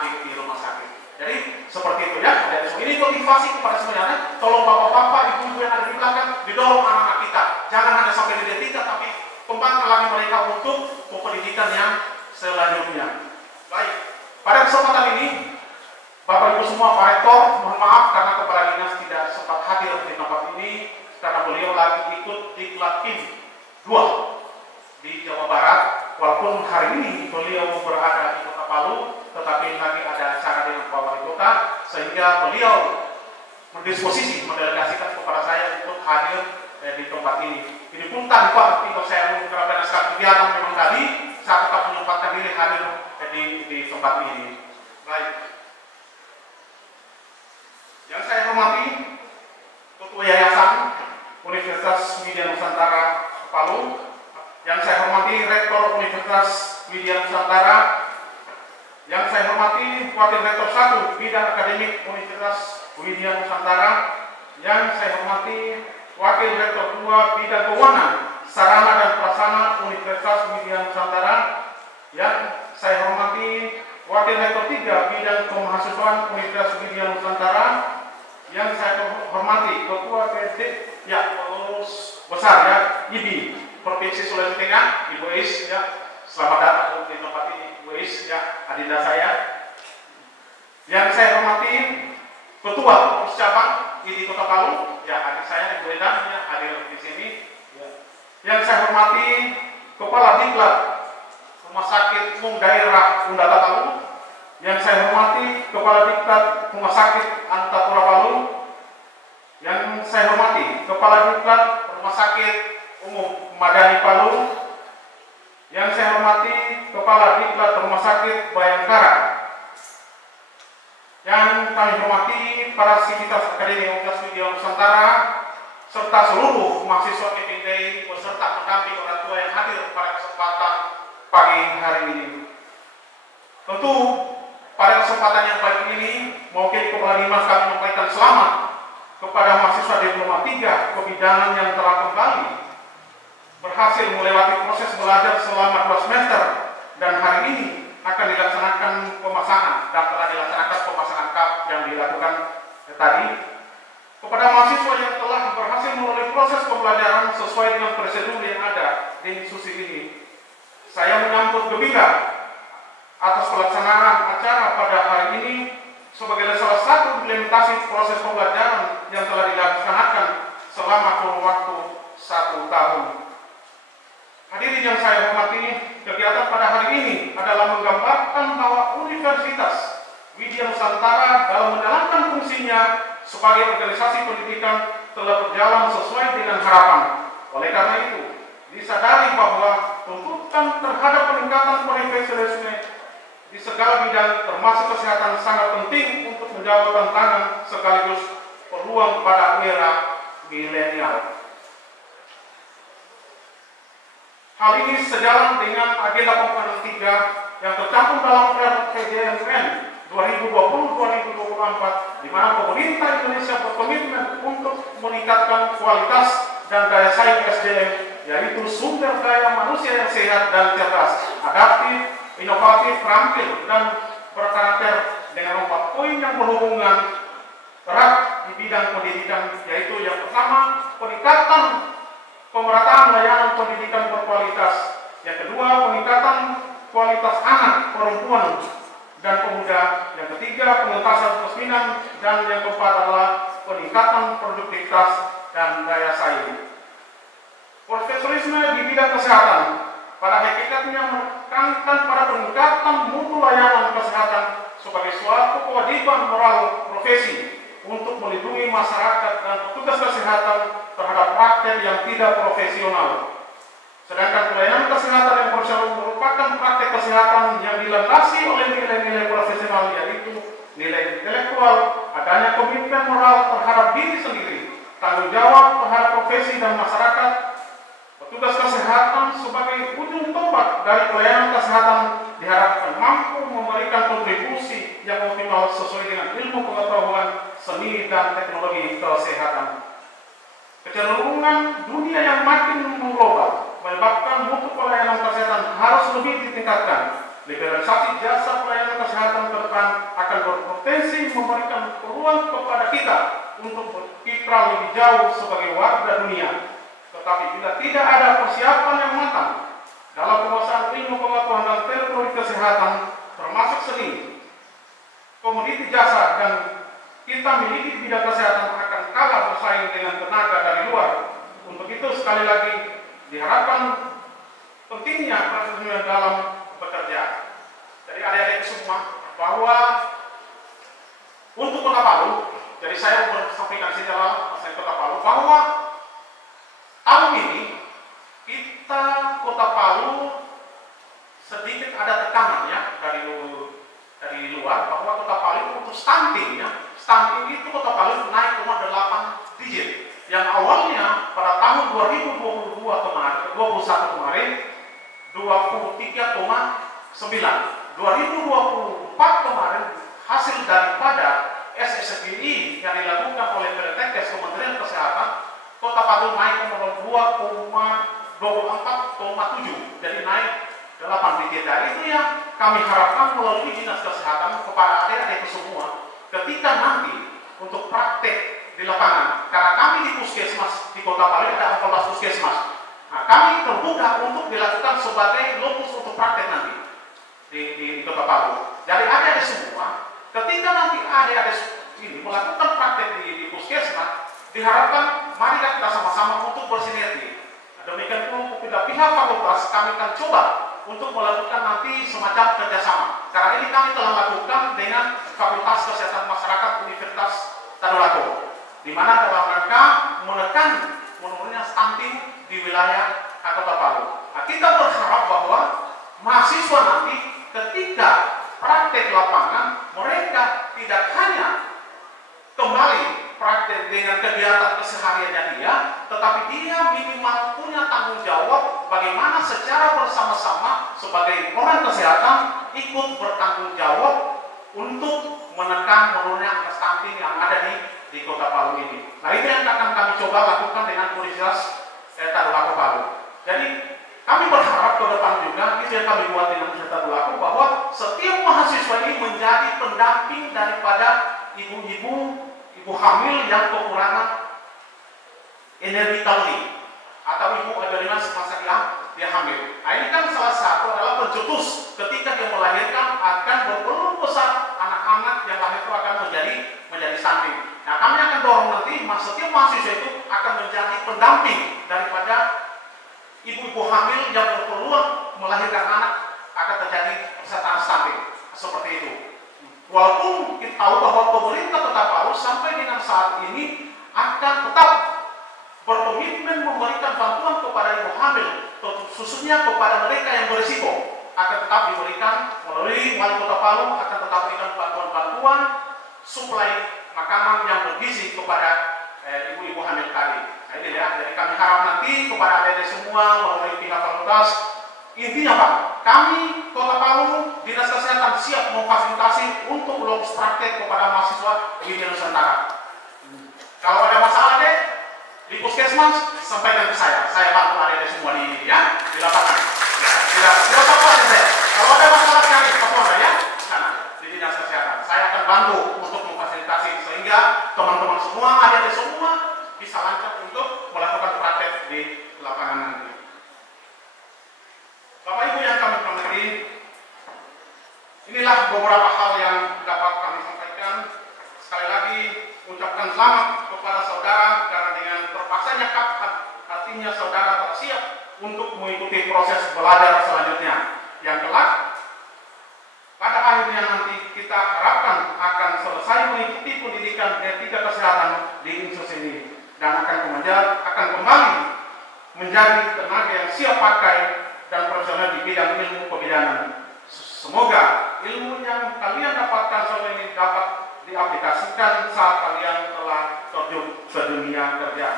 di rumah sakit. Jadi seperti itu ya, ada semua. Ini motivasi kepada semuanya. Tolong bapak-bapak, ibu-ibu yang ada di belakang didorong anak-anak kita. Jangan hanya sampai di D3, tapi kembangkan lagi mereka untuk pendidikan yang selanjutnya. Baik, pada kesempatan ini Bapak Ibu semua, Pak Rektor, mohon maaf karena Kepala Dinas tidak sempat hadir di tempat ini karena beliau lagi ikut di Klatim 2 di Jawa Barat. Walaupun hari ini beliau berada di Kota Palu, tetapi lagi ada acara dengan Pak Wali Kota, sehingga beliau mendisposisi, mendelegasikan kepada saya untuk hadir di tempat ini. Ini pun tanpa ketika saya menggerakkan kegiatan memang tadi, saya tetap menyempatkan diri hadir di tempat ini. Baik. Yang saya hormati Ketua Yayasan Universitas Widya Nusantara Palu, yang saya hormati Rektor Universitas Widya Nusantara, yang saya hormati Wakil Rektor 1 Bidang Akademik Universitas Widya Nusantara, yang saya hormati Wakil Rektor 2 Bidang Keuangan Sarana dan Prasarana Universitas Widya Nusantara, yang saya hormati Wakil Rektor 3 Bidang Kemahasiswaan Universitas Widya Nusantara, yang saya hormati Ketua PD ya pengurus besar ya IBI Provinsi Sulawesi Tengah, Ibu Is ya, selamat datang di tempat ini Ibu Is ya, adinda saya. Yang saya hormati Ketua Pengurus Cabang IBI Kota Palu ya, adik saya Ibu Eda ya, hadir di sini ya. Yang saya hormati Kepala Diklat Rumah Sakit Umum Daerah Undata Palu, yang saya hormati Kepala Diklat Rumah Sakit Antapura Palu, yang saya hormati Kepala Diklat Rumah Sakit Umum Madani Palu, yang saya hormati Kepala Diklat Rumah Sakit Bayangkara, yang kami hormati para sivitas Akademi Universitas Widya Nusantara, serta seluruh mahasiswa KPID beserta pendamping orang tua yang hadir pada kesempatan pagi hari ini. Tentu pada kesempatan yang baik ini, mewakili Kepala Dinas kami menyampaikan selamat kepada mahasiswa Diploma 3 Kebidanan yang telah kembali berhasil melewati proses belajar selama 2 semester dan hari ini akan dilaksanakan pemasangan dan telah dilaksanakan pemasangan kap yang dilakukan tadi. Kepada mahasiswa yang telah berhasil melalui proses pembelajaran sesuai dengan prosedur yang ada di institusi ini, saya menyambut gembira atas pelaksanaan acara pada hari ini sebagai salah satu implementasi proses pembelajaran yang telah dilaksanakan selama kurun waktu 1 tahun. Hadirin yang saya hormati, kegiatan pada hari ini adalah menggambarkan bahwa Universitas Widya Nusantara dalam menjalankan fungsinya sebagai organisasi pendidikan telah berjalan sesuai dengan harapan. Oleh karena itu, disadari bahwa tuntutan terhadap peningkatan profesionalisme di segala bidang termasuk kesehatan sangat penting untuk menjawab tantangan sekaligus peluang pada era milenial. Hal ini sejalan dengan agenda pembangunan 3 yang tercantum dalam RPJMN 2020-2024, di mana pemerintah Indonesia berkomitmen untuk meningkatkan kualitas dan daya saing SDM, yaitu sumber daya manusia yang sehat dan cerdas, adaptif, inovatif, terampil, dan berkarakter, dengan 4 poin yang berhubungan erat di bidang pendidikan, yaitu yang pertama, peningkatan pemerataan layanan pendidikan berkualitas, yang kedua, peningkatan kualitas anak, perempuan, dan pemuda, yang ketiga, pengentasan kemiskinan, dan yang keempat adalah peningkatan produktivitas dan daya saing. Profesionalisme di bidang kesehatan pada hakikatnya menekankan pada peningkatan mutu layanan kesehatan sebagai suatu kewajiban moral profesi untuk melindungi masyarakat dan petugas kesehatan terhadap praktek yang tidak profesional. Sedangkan pelayanan kesehatan yang profesional merupakan praktek kesehatan yang dilandasi oleh nilai-nilai profesional, yaitu nilai intelektual, adanya komitmen moral terhadap diri sendiri, tanggung jawab terhadap profesi dan masyarakat. Petugas kesehatan sebagai ujung tombak dari pelayanan kesehatan diharapkan mampu memberikan kontribusi yang optimal sesuai dengan ilmu pengetahuan, seni, dan teknologi kesehatan. Kecenderungan dunia yang makin mengglobal menyebabkan mutu pelayanan kesehatan harus lebih ditingkatkan. Liberalisasi jasa pelayanan kesehatan ke depan akan berpotensi memberikan peluang kepada kita untuk berkiprah lebih jauh sebagai warga dunia. Tetapi bila tidak ada persiapan yang matang dalam penguasaan ilmu pengetahuan dan teknologi kesehatan, termasuk seni, komoditi jasa, dan kita miliki di bidang kesehatan, akan kalah bersaing dengan tenaga dari luar. Untuk itu sekali lagi diharapkan pentingnya profesional dalam bekerja. Jadi adik-adik semua, bahwa untuk Kota Palu, jadi saya bersampaikan secara Kota Palu bahwa tahun ini kita Kota Palu sedikit ada tekanan ya dari luar, bahwa Kota Palu untuk stunting ya, stunting itu Kota Palu naik 8 digit. Yang awalnya pada tahun 2021 kemarin 23,9. 2024 kemarin hasil daripada SSGI yang dilakukan oleh Permenkes Kementerian Kesehatan, Kota Palu naik 2,24,7, jadi naik 8 digit. Itu yang kami harapkan melalui Dinas Kesehatan kepada adik-adik semua ketika nanti untuk praktek di lapangan, karena kami di puskesmas di Kota Palu ada 14 puskesmas. Nah, kami terbuka untuk dilakukan sebagai lokus untuk praktek nanti di Kota Palu. Jadi adik-adik semua, ketika nanti adik-adik ini melakukan praktek di puskesmas, diharapkan mari kita sama-sama untuk bersinergi. Demikian pun bila pihak fakultas, kami akan coba untuk melakukan nanti semacam kerjasama. Karena ini kami telah lakukan dengan Fakultas Kesehatan Masyarakat Universitas Tadulako, di mana dalam rangka menekan menurunnya stunting di wilayah Kota Palu. Nah, kita berharap bahwa mahasiswa nanti ketika praktek lapangan, mereka tidak hanya kembali praktek dengan kegiatan kesehariannya dia, tetapi dia minimal punya tanggung jawab bagaimana secara bersama-sama sebagai orang kesehatan ikut bertanggung jawab untuk menekan menurunnya angka stunting yang ada di Kota Palu ini. Nah, itu yang akan kami coba lakukan dengan Universitas Tadulako Palu. Jadi kami berharap ke depan juga, itu yang kami buat dengan Universitas Tadulako, bahwa setiap mahasiswa ini menjadi pendamping daripada ibu-ibu hamil yang kekurangan energi kalori atau ibu adeline semasa dia hamil. Nah, ini kan salah satu adalah pencetus ketika dia melahirkan akan berpeluang besar anak-anak yang lahir itu akan menjadi stunting. Nah, kami akan dorong nanti setiap mahasiswa itu akan menjadi pendamping daripada ibu-ibu hamil yang berpeluang melahirkan anak akan terjadi stunting seperti itu. Walaupun kita tahu bahwa pemerintah Kota Palu sampai dengan saat ini akan tetap berkomitmen memberikan bantuan kepada ibu hamil, khususnya kepada mereka yang berisiko, akan tetap diberikan melalui Wali Kota Palu, akan tetap berikan bantuan-bantuan suplai makanan yang bergizi kepada ibu-ibu hamil tadi. Nah, Nah, ini ya, jadi kami harap nanti kepada adik-adik semua melalui pihak fakultas, intinya Pak, kami Kota Palu, Dinas Kesehatan siap memfasilitasi untuk lulus praktek kepada mahasiswa Widya Nusantara. Kalau ada masalah deh di puskesmas, sampaikan ke saya bantu adik-adik semua di lapangan. Ya, tidak usah khawatir saya. Kalau ada masalah cari Kapolda ya, sana di Dinas Kesehatan. Saya akan bantu untuk memfasilitasi sehingga teman-teman semua, adik-adik semua bisa lancar untuk melakukan praktek di lapangan nanti. Bapak Ibu yang kami hormati, inilah beberapa hal yang dapat kami sampaikan. Sekali lagi, ucapkan selamat kepada saudara karena dengan terpaksanya KAP, artinya saudara telah siap untuk mengikuti proses belajar selanjutnya yang kelak pada akhirnya nanti kita harapkan akan selesai mengikuti pendidikan D3 kesehatan di institusi ini dan akan kembali menjadi tenaga yang siap pakai dan profesional di bidang ilmu kebidanan. Semoga ilmu yang kalian dapatkan selama ini dapat diaplikasikan saat kalian telah terjun ke dunia kerja.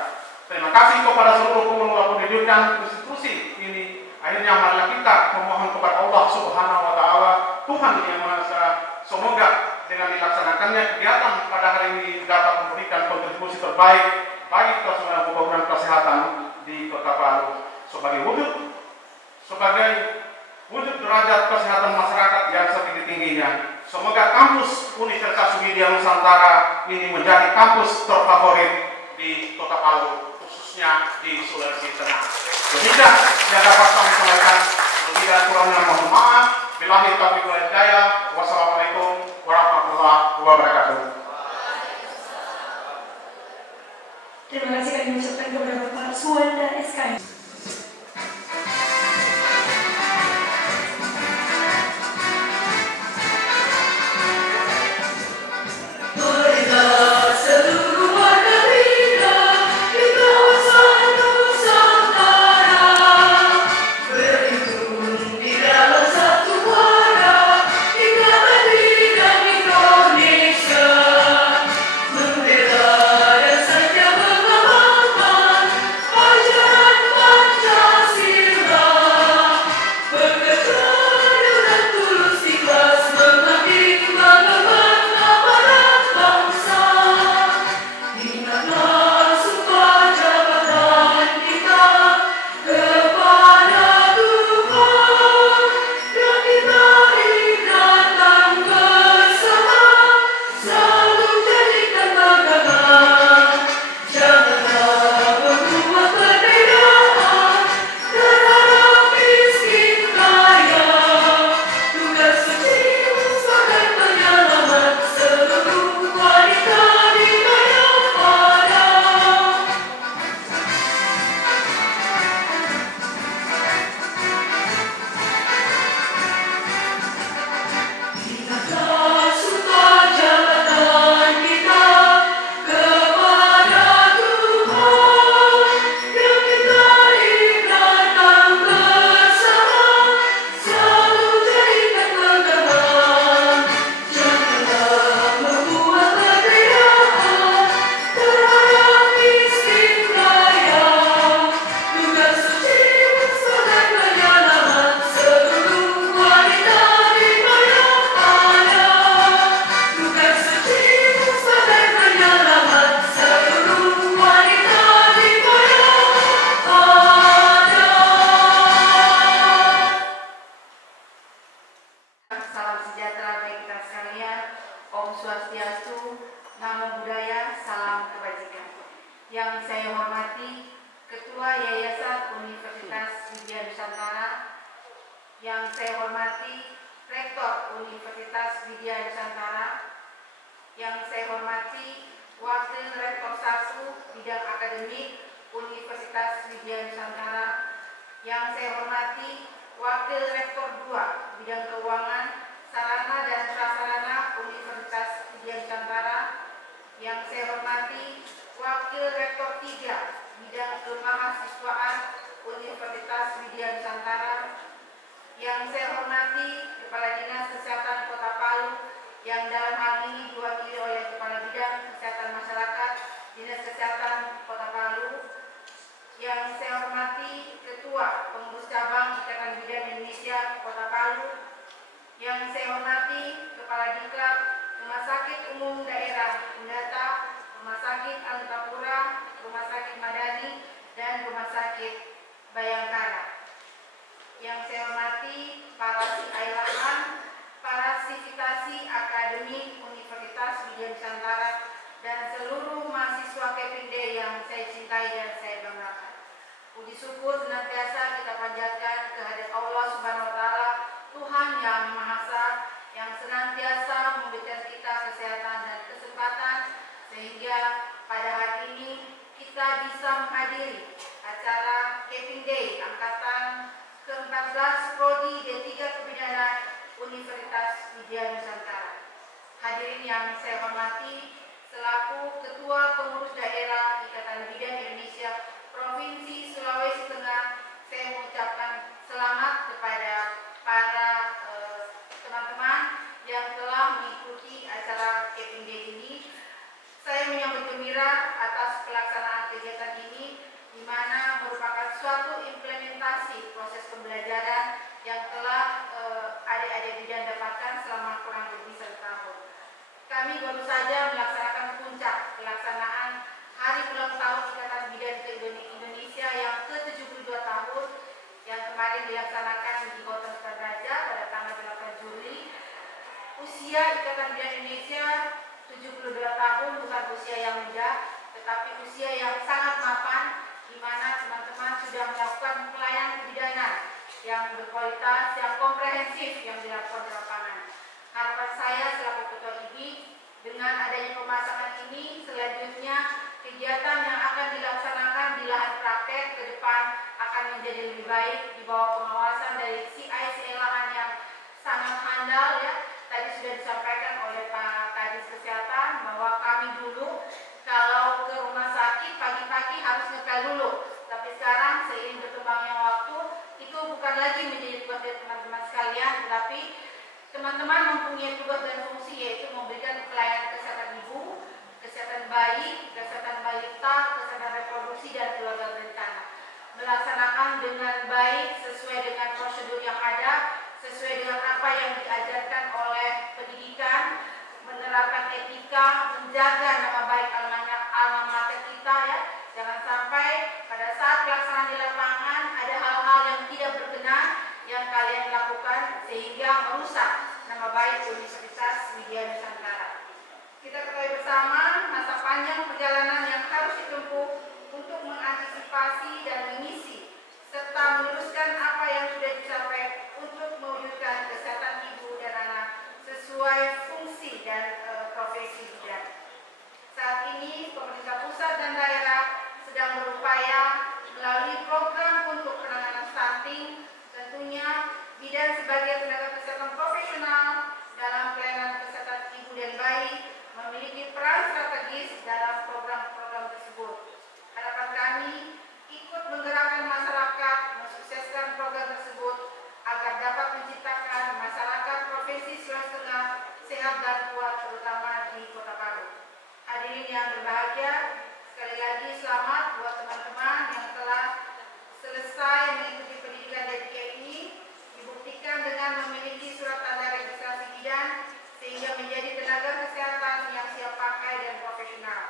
Terima kasih kepada seluruh pengelola pendidikan institusi ini. Akhirnya marilah kita memohon kepada Allah Subhanahu wa Ta'ala, Tuhan yang Maha Esa. Semoga dengan dilaksanakannya kegiatan pada hari ini dapat memberikan kontribusi terbaik bagi pelaksanaan pembangunan kesehatan di Kota Palu sebagai wujud derajat kesehatan masyarakat yang setinggi-tingginya. Semoga kampus Universitas Widya Nusantara ini menjadi kampus terfavorit di Kota Palu, khususnya di Sulawesi Tengah. Demikian yang dapat kami sampaikan. Lebih dan kurangnya mohon maaf. Billahi taufiq wal hidayah. Wassalamualaikum warahmatullahi wabarakatuh. Terima kasih kami ucapkan kepada Bapak Suwanda SKM. Palu, yang saya hormati Kepala Diklat Rumah Sakit Umum Daerah Undata, Rumah Sakit Antapura, Rumah Sakit Madani, dan Rumah Sakit Bayangkara. Yang saya hormati para Ailahan, para Sivitasi Akademik Universitas Widya Nusantara, dan seluruh mahasiswa KPD yang saya cintai dan saya banggakan. Puji syukur senantiasa kita panjatkan kehadirat Allah Subhanahu wa Ta'ala, Tuhan yang Maha Esa, yang senantiasa memberikan kita kesehatan dan kesempatan sehingga pada hari ini kita bisa menghadiri acara Keping Day Angkatan ke-14 Prodi D3 Kebidanan Universitas Widya Nusantara. Hadirin yang saya hormati, selaku Ketua Pengurus Daerah Ikatan Bidan Indonesia Provinsi Sulawesi Tengah, saya mengucapkan selamat kepada para teman-teman yang telah mengikuti acara Keping Day ini. Saya menyambut gembira atas pelaksanaan kegiatan ini, di mana merupakan suatu implementasi proses pembelajaran yang telah adik-adik bidan dapatkan selama kurang lebih 1 tahun. Kami baru saja melaksanakan puncak pelaksanaan Hari Ulang Tahun Ikatan Bidan Indonesia yang ke-72 tahun yang kemarin dilaksanakan di Kota Sukaraja pada tanggal 8 Juli. Usia Ikatan Bidan Indonesia 72 tahun bukan usia yang muda, tetapi usia yang sangat mapan, di mana teman-teman sudah melakukan pelayanan kebidanan yang berkualitas, yang komprehensif yang dilakukan di lapangan. Harapan saya selaku Ketua IBI, dengan adanya pemasangan ini, selanjutnya kegiatan yang akan dilaksanakan di lahan praktek ke depan akan menjadi lebih baik di bawah pengawasan dari CI lahan yang sangat handal ya. Tadi sudah disampaikan oleh Pak Kadis Kesehatan bahwa kami dulu kalau ke rumah sakit pagi-pagi harus ngepel dulu, tapi sekarang seiring berkembangnya waktu itu bukan lagi menjadi tugas dari teman-teman sekalian, tetapi teman-teman mempunyai tugas dan fungsi, yaitu memberikan pelayanan kesehatan ibu, kesehatan bayi, kesehatan balita, kesehatan reproduksi, dan keluarga berencana. Melaksanakan dengan baik sesuai dengan prosedur yang ada, sesuai dengan apa yang diajarkan oleh pendidikan, menerapkan etika, menjaga nama baik alma mater kita ya. Jangan sampai pada saat pelaksanaan di lapangan ada hal-hal yang tidak berkenan yang kalian lakukan sehingga merusak nama baik Universitas Widya Nusantara. Kita ketahui bersama masa panjang perjalanan yang harus ditempuh untuk mengantisipasi dan mengisi serta meneruskan apa yang sudah dicapai untuk mewujudkan kesehatan ibu dan anak sesuai fungsi dan profesi bidan. Saat ini pemerintah pusat dan daerah sedang berupaya melalui program untuk penanganan stunting. Tentunya bidan sebagai tenaga kesehatan profesional dalam pelayanan kesehatan ibu dan bayi memiliki peran strategis dalam program-program tersebut. Harapan kami ikut menggerakkan masyarakat mensukseskan program tersebut agar dapat menciptakan masyarakat Provinsi Sulawesi Tengah sehat dan kuat, terutama di Kota Palu. Hadirin yang berbahagia, sekali lagi selamat buat teman-teman yang telah selesai mengikuti pendidikan D3 ini, dibuktikan dengan memiliki surat tanda registrasi bidan sehingga menjadi tenaga kesehatan yang siap pakai dan profesional.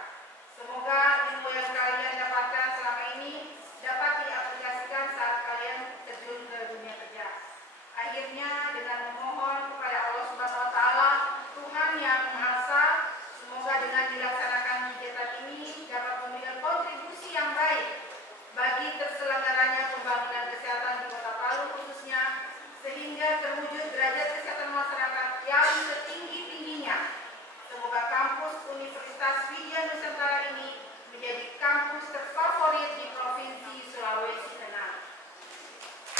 Semoga ilmu yang kalian dapatkan selama ini dapat diaplikasikan saat kalian terjun ke dunia kerja. Akhirnya dengan memohon kepada Allah Subhanahu wa Ta'ala, Tuhan yang Maha Esa, semoga dengan dilaksanakan kegiatan ini dapat memberikan kontribusi yang baik bagi terselenggaranya pembangunan kesehatan di Kota Palu khususnya, sehingga terwujud derajat kesehatan masyarakat yang setinggi-tingginya. Semoga kampus Universitas Widya Nusantara ini menjadi kampus terfavorit di Provinsi Sulawesi Tengah.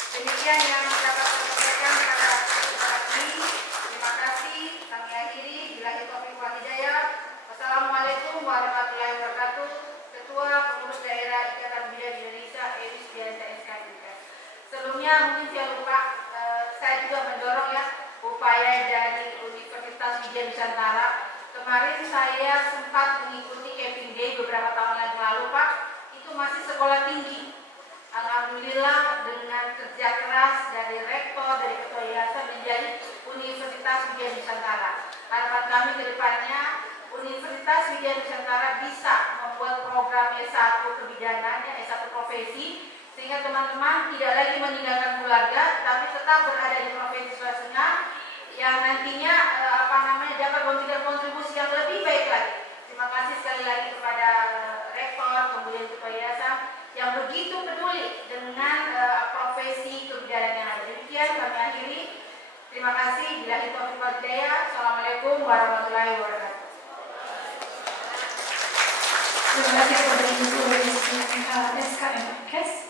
Demikian yang dapat saya sampaikan pada kesempatan ini. Terima kasih. Kami akhiri. Billahi taufiq wal hidayah. Wassalamualaikum warahmatullahi wabarakatuh. Ketua Pengurus Daerah Ikatan Bidan Indonesia Elis Dianca SKIK. Sebelumnya mungkin saya lupa, saya juga mendorong ya upaya dari Universitas Widya Nusantara. Kemarin saya sempat mengikuti Keping Day beberapa tahun yang lalu Pak, itu masih sekolah tinggi. Alhamdulillah dengan kerja keras dari rektor, dari ketua yayasan dan kami ke depannya Universitas Widya Nusantara bisa membuat program S1 kebidanan, S1 profesi, sehingga teman-teman tidak lagi meninggalkan keluarga, tapi tetap berada di profesi swasta yang nantinya dapat memberikan kontribusi yang lebih baik lagi. Terima kasih sekali lagi kepada rektor, kemudian ketua yayasan yang begitu peduli dengan profesi kebidanan yang ada. Demikian kami akhiri. Terima kasih. Billahi taufiq wal hidayah. Assalamualaikum warahmatullahi wabarakatuh. Terima kasih kepada Ibu SKM Kes.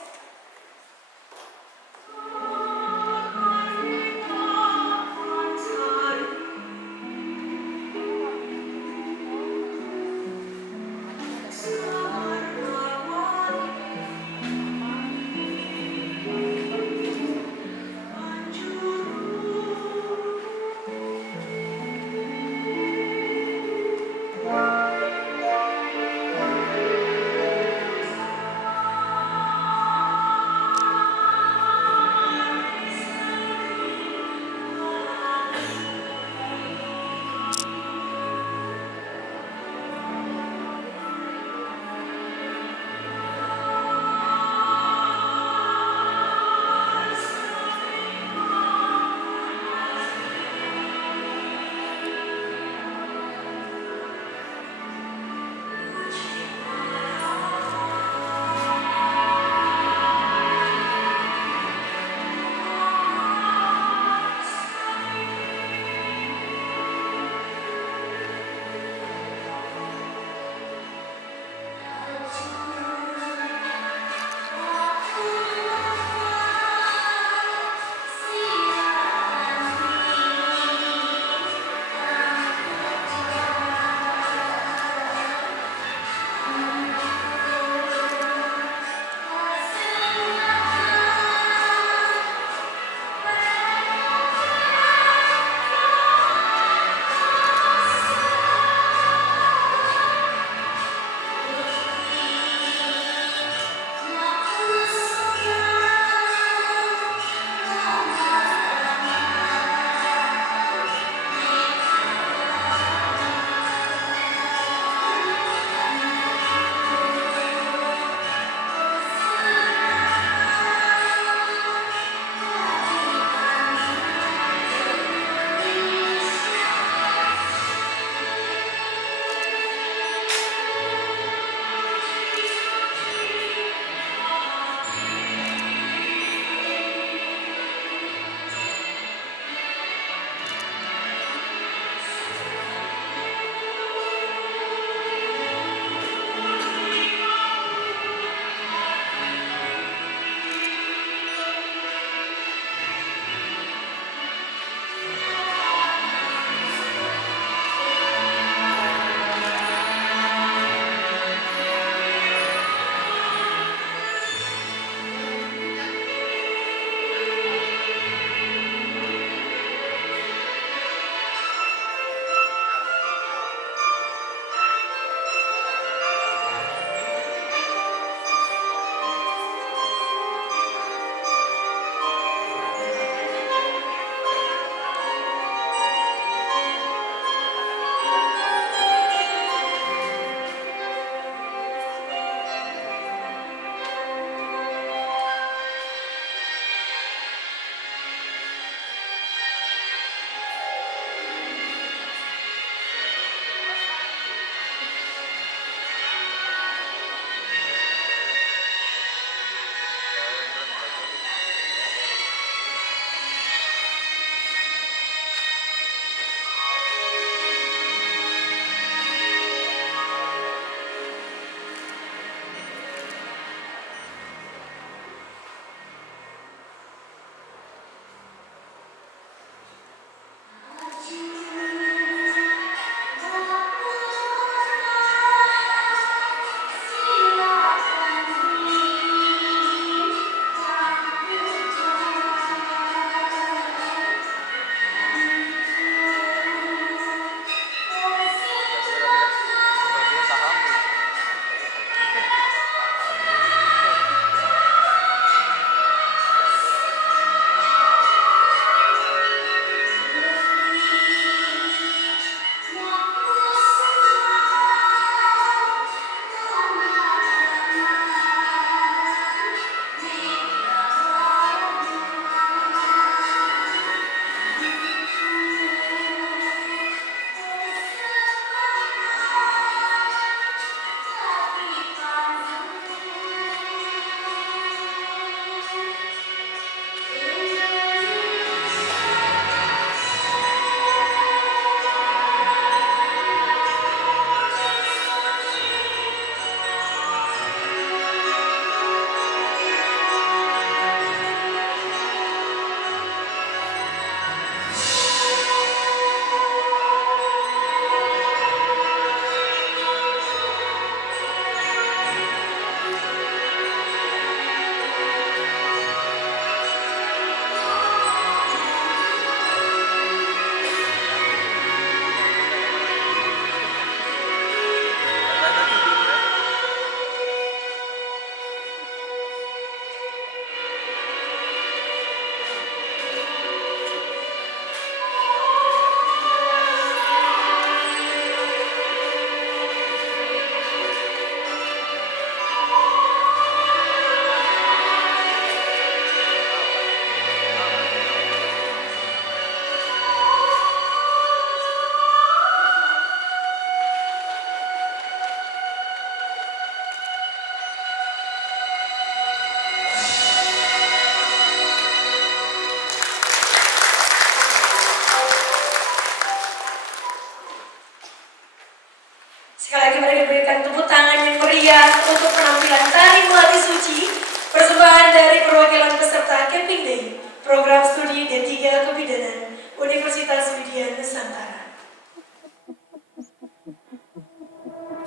Kemudian untuk penampilan tari Melati Suci, persembahan dari perwakilan peserta Camping Day, Program Studi D3 Kebidanan, Universitas Widya Nusantara.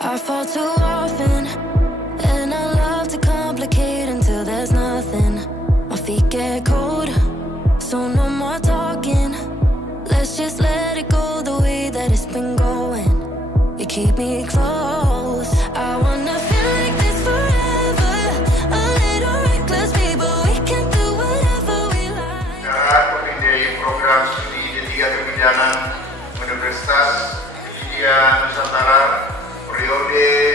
I fall too often, and I love to complicate until there's nothing. My feet get cold, so no more talking. Let's just let it go the way that it's been going. You keep me close. I wanna feel like this forever. A little reckless, baby, we can do whatever we like. Camping Day Program Studi D3 Kebidanan Universitas Widya Nusantara periode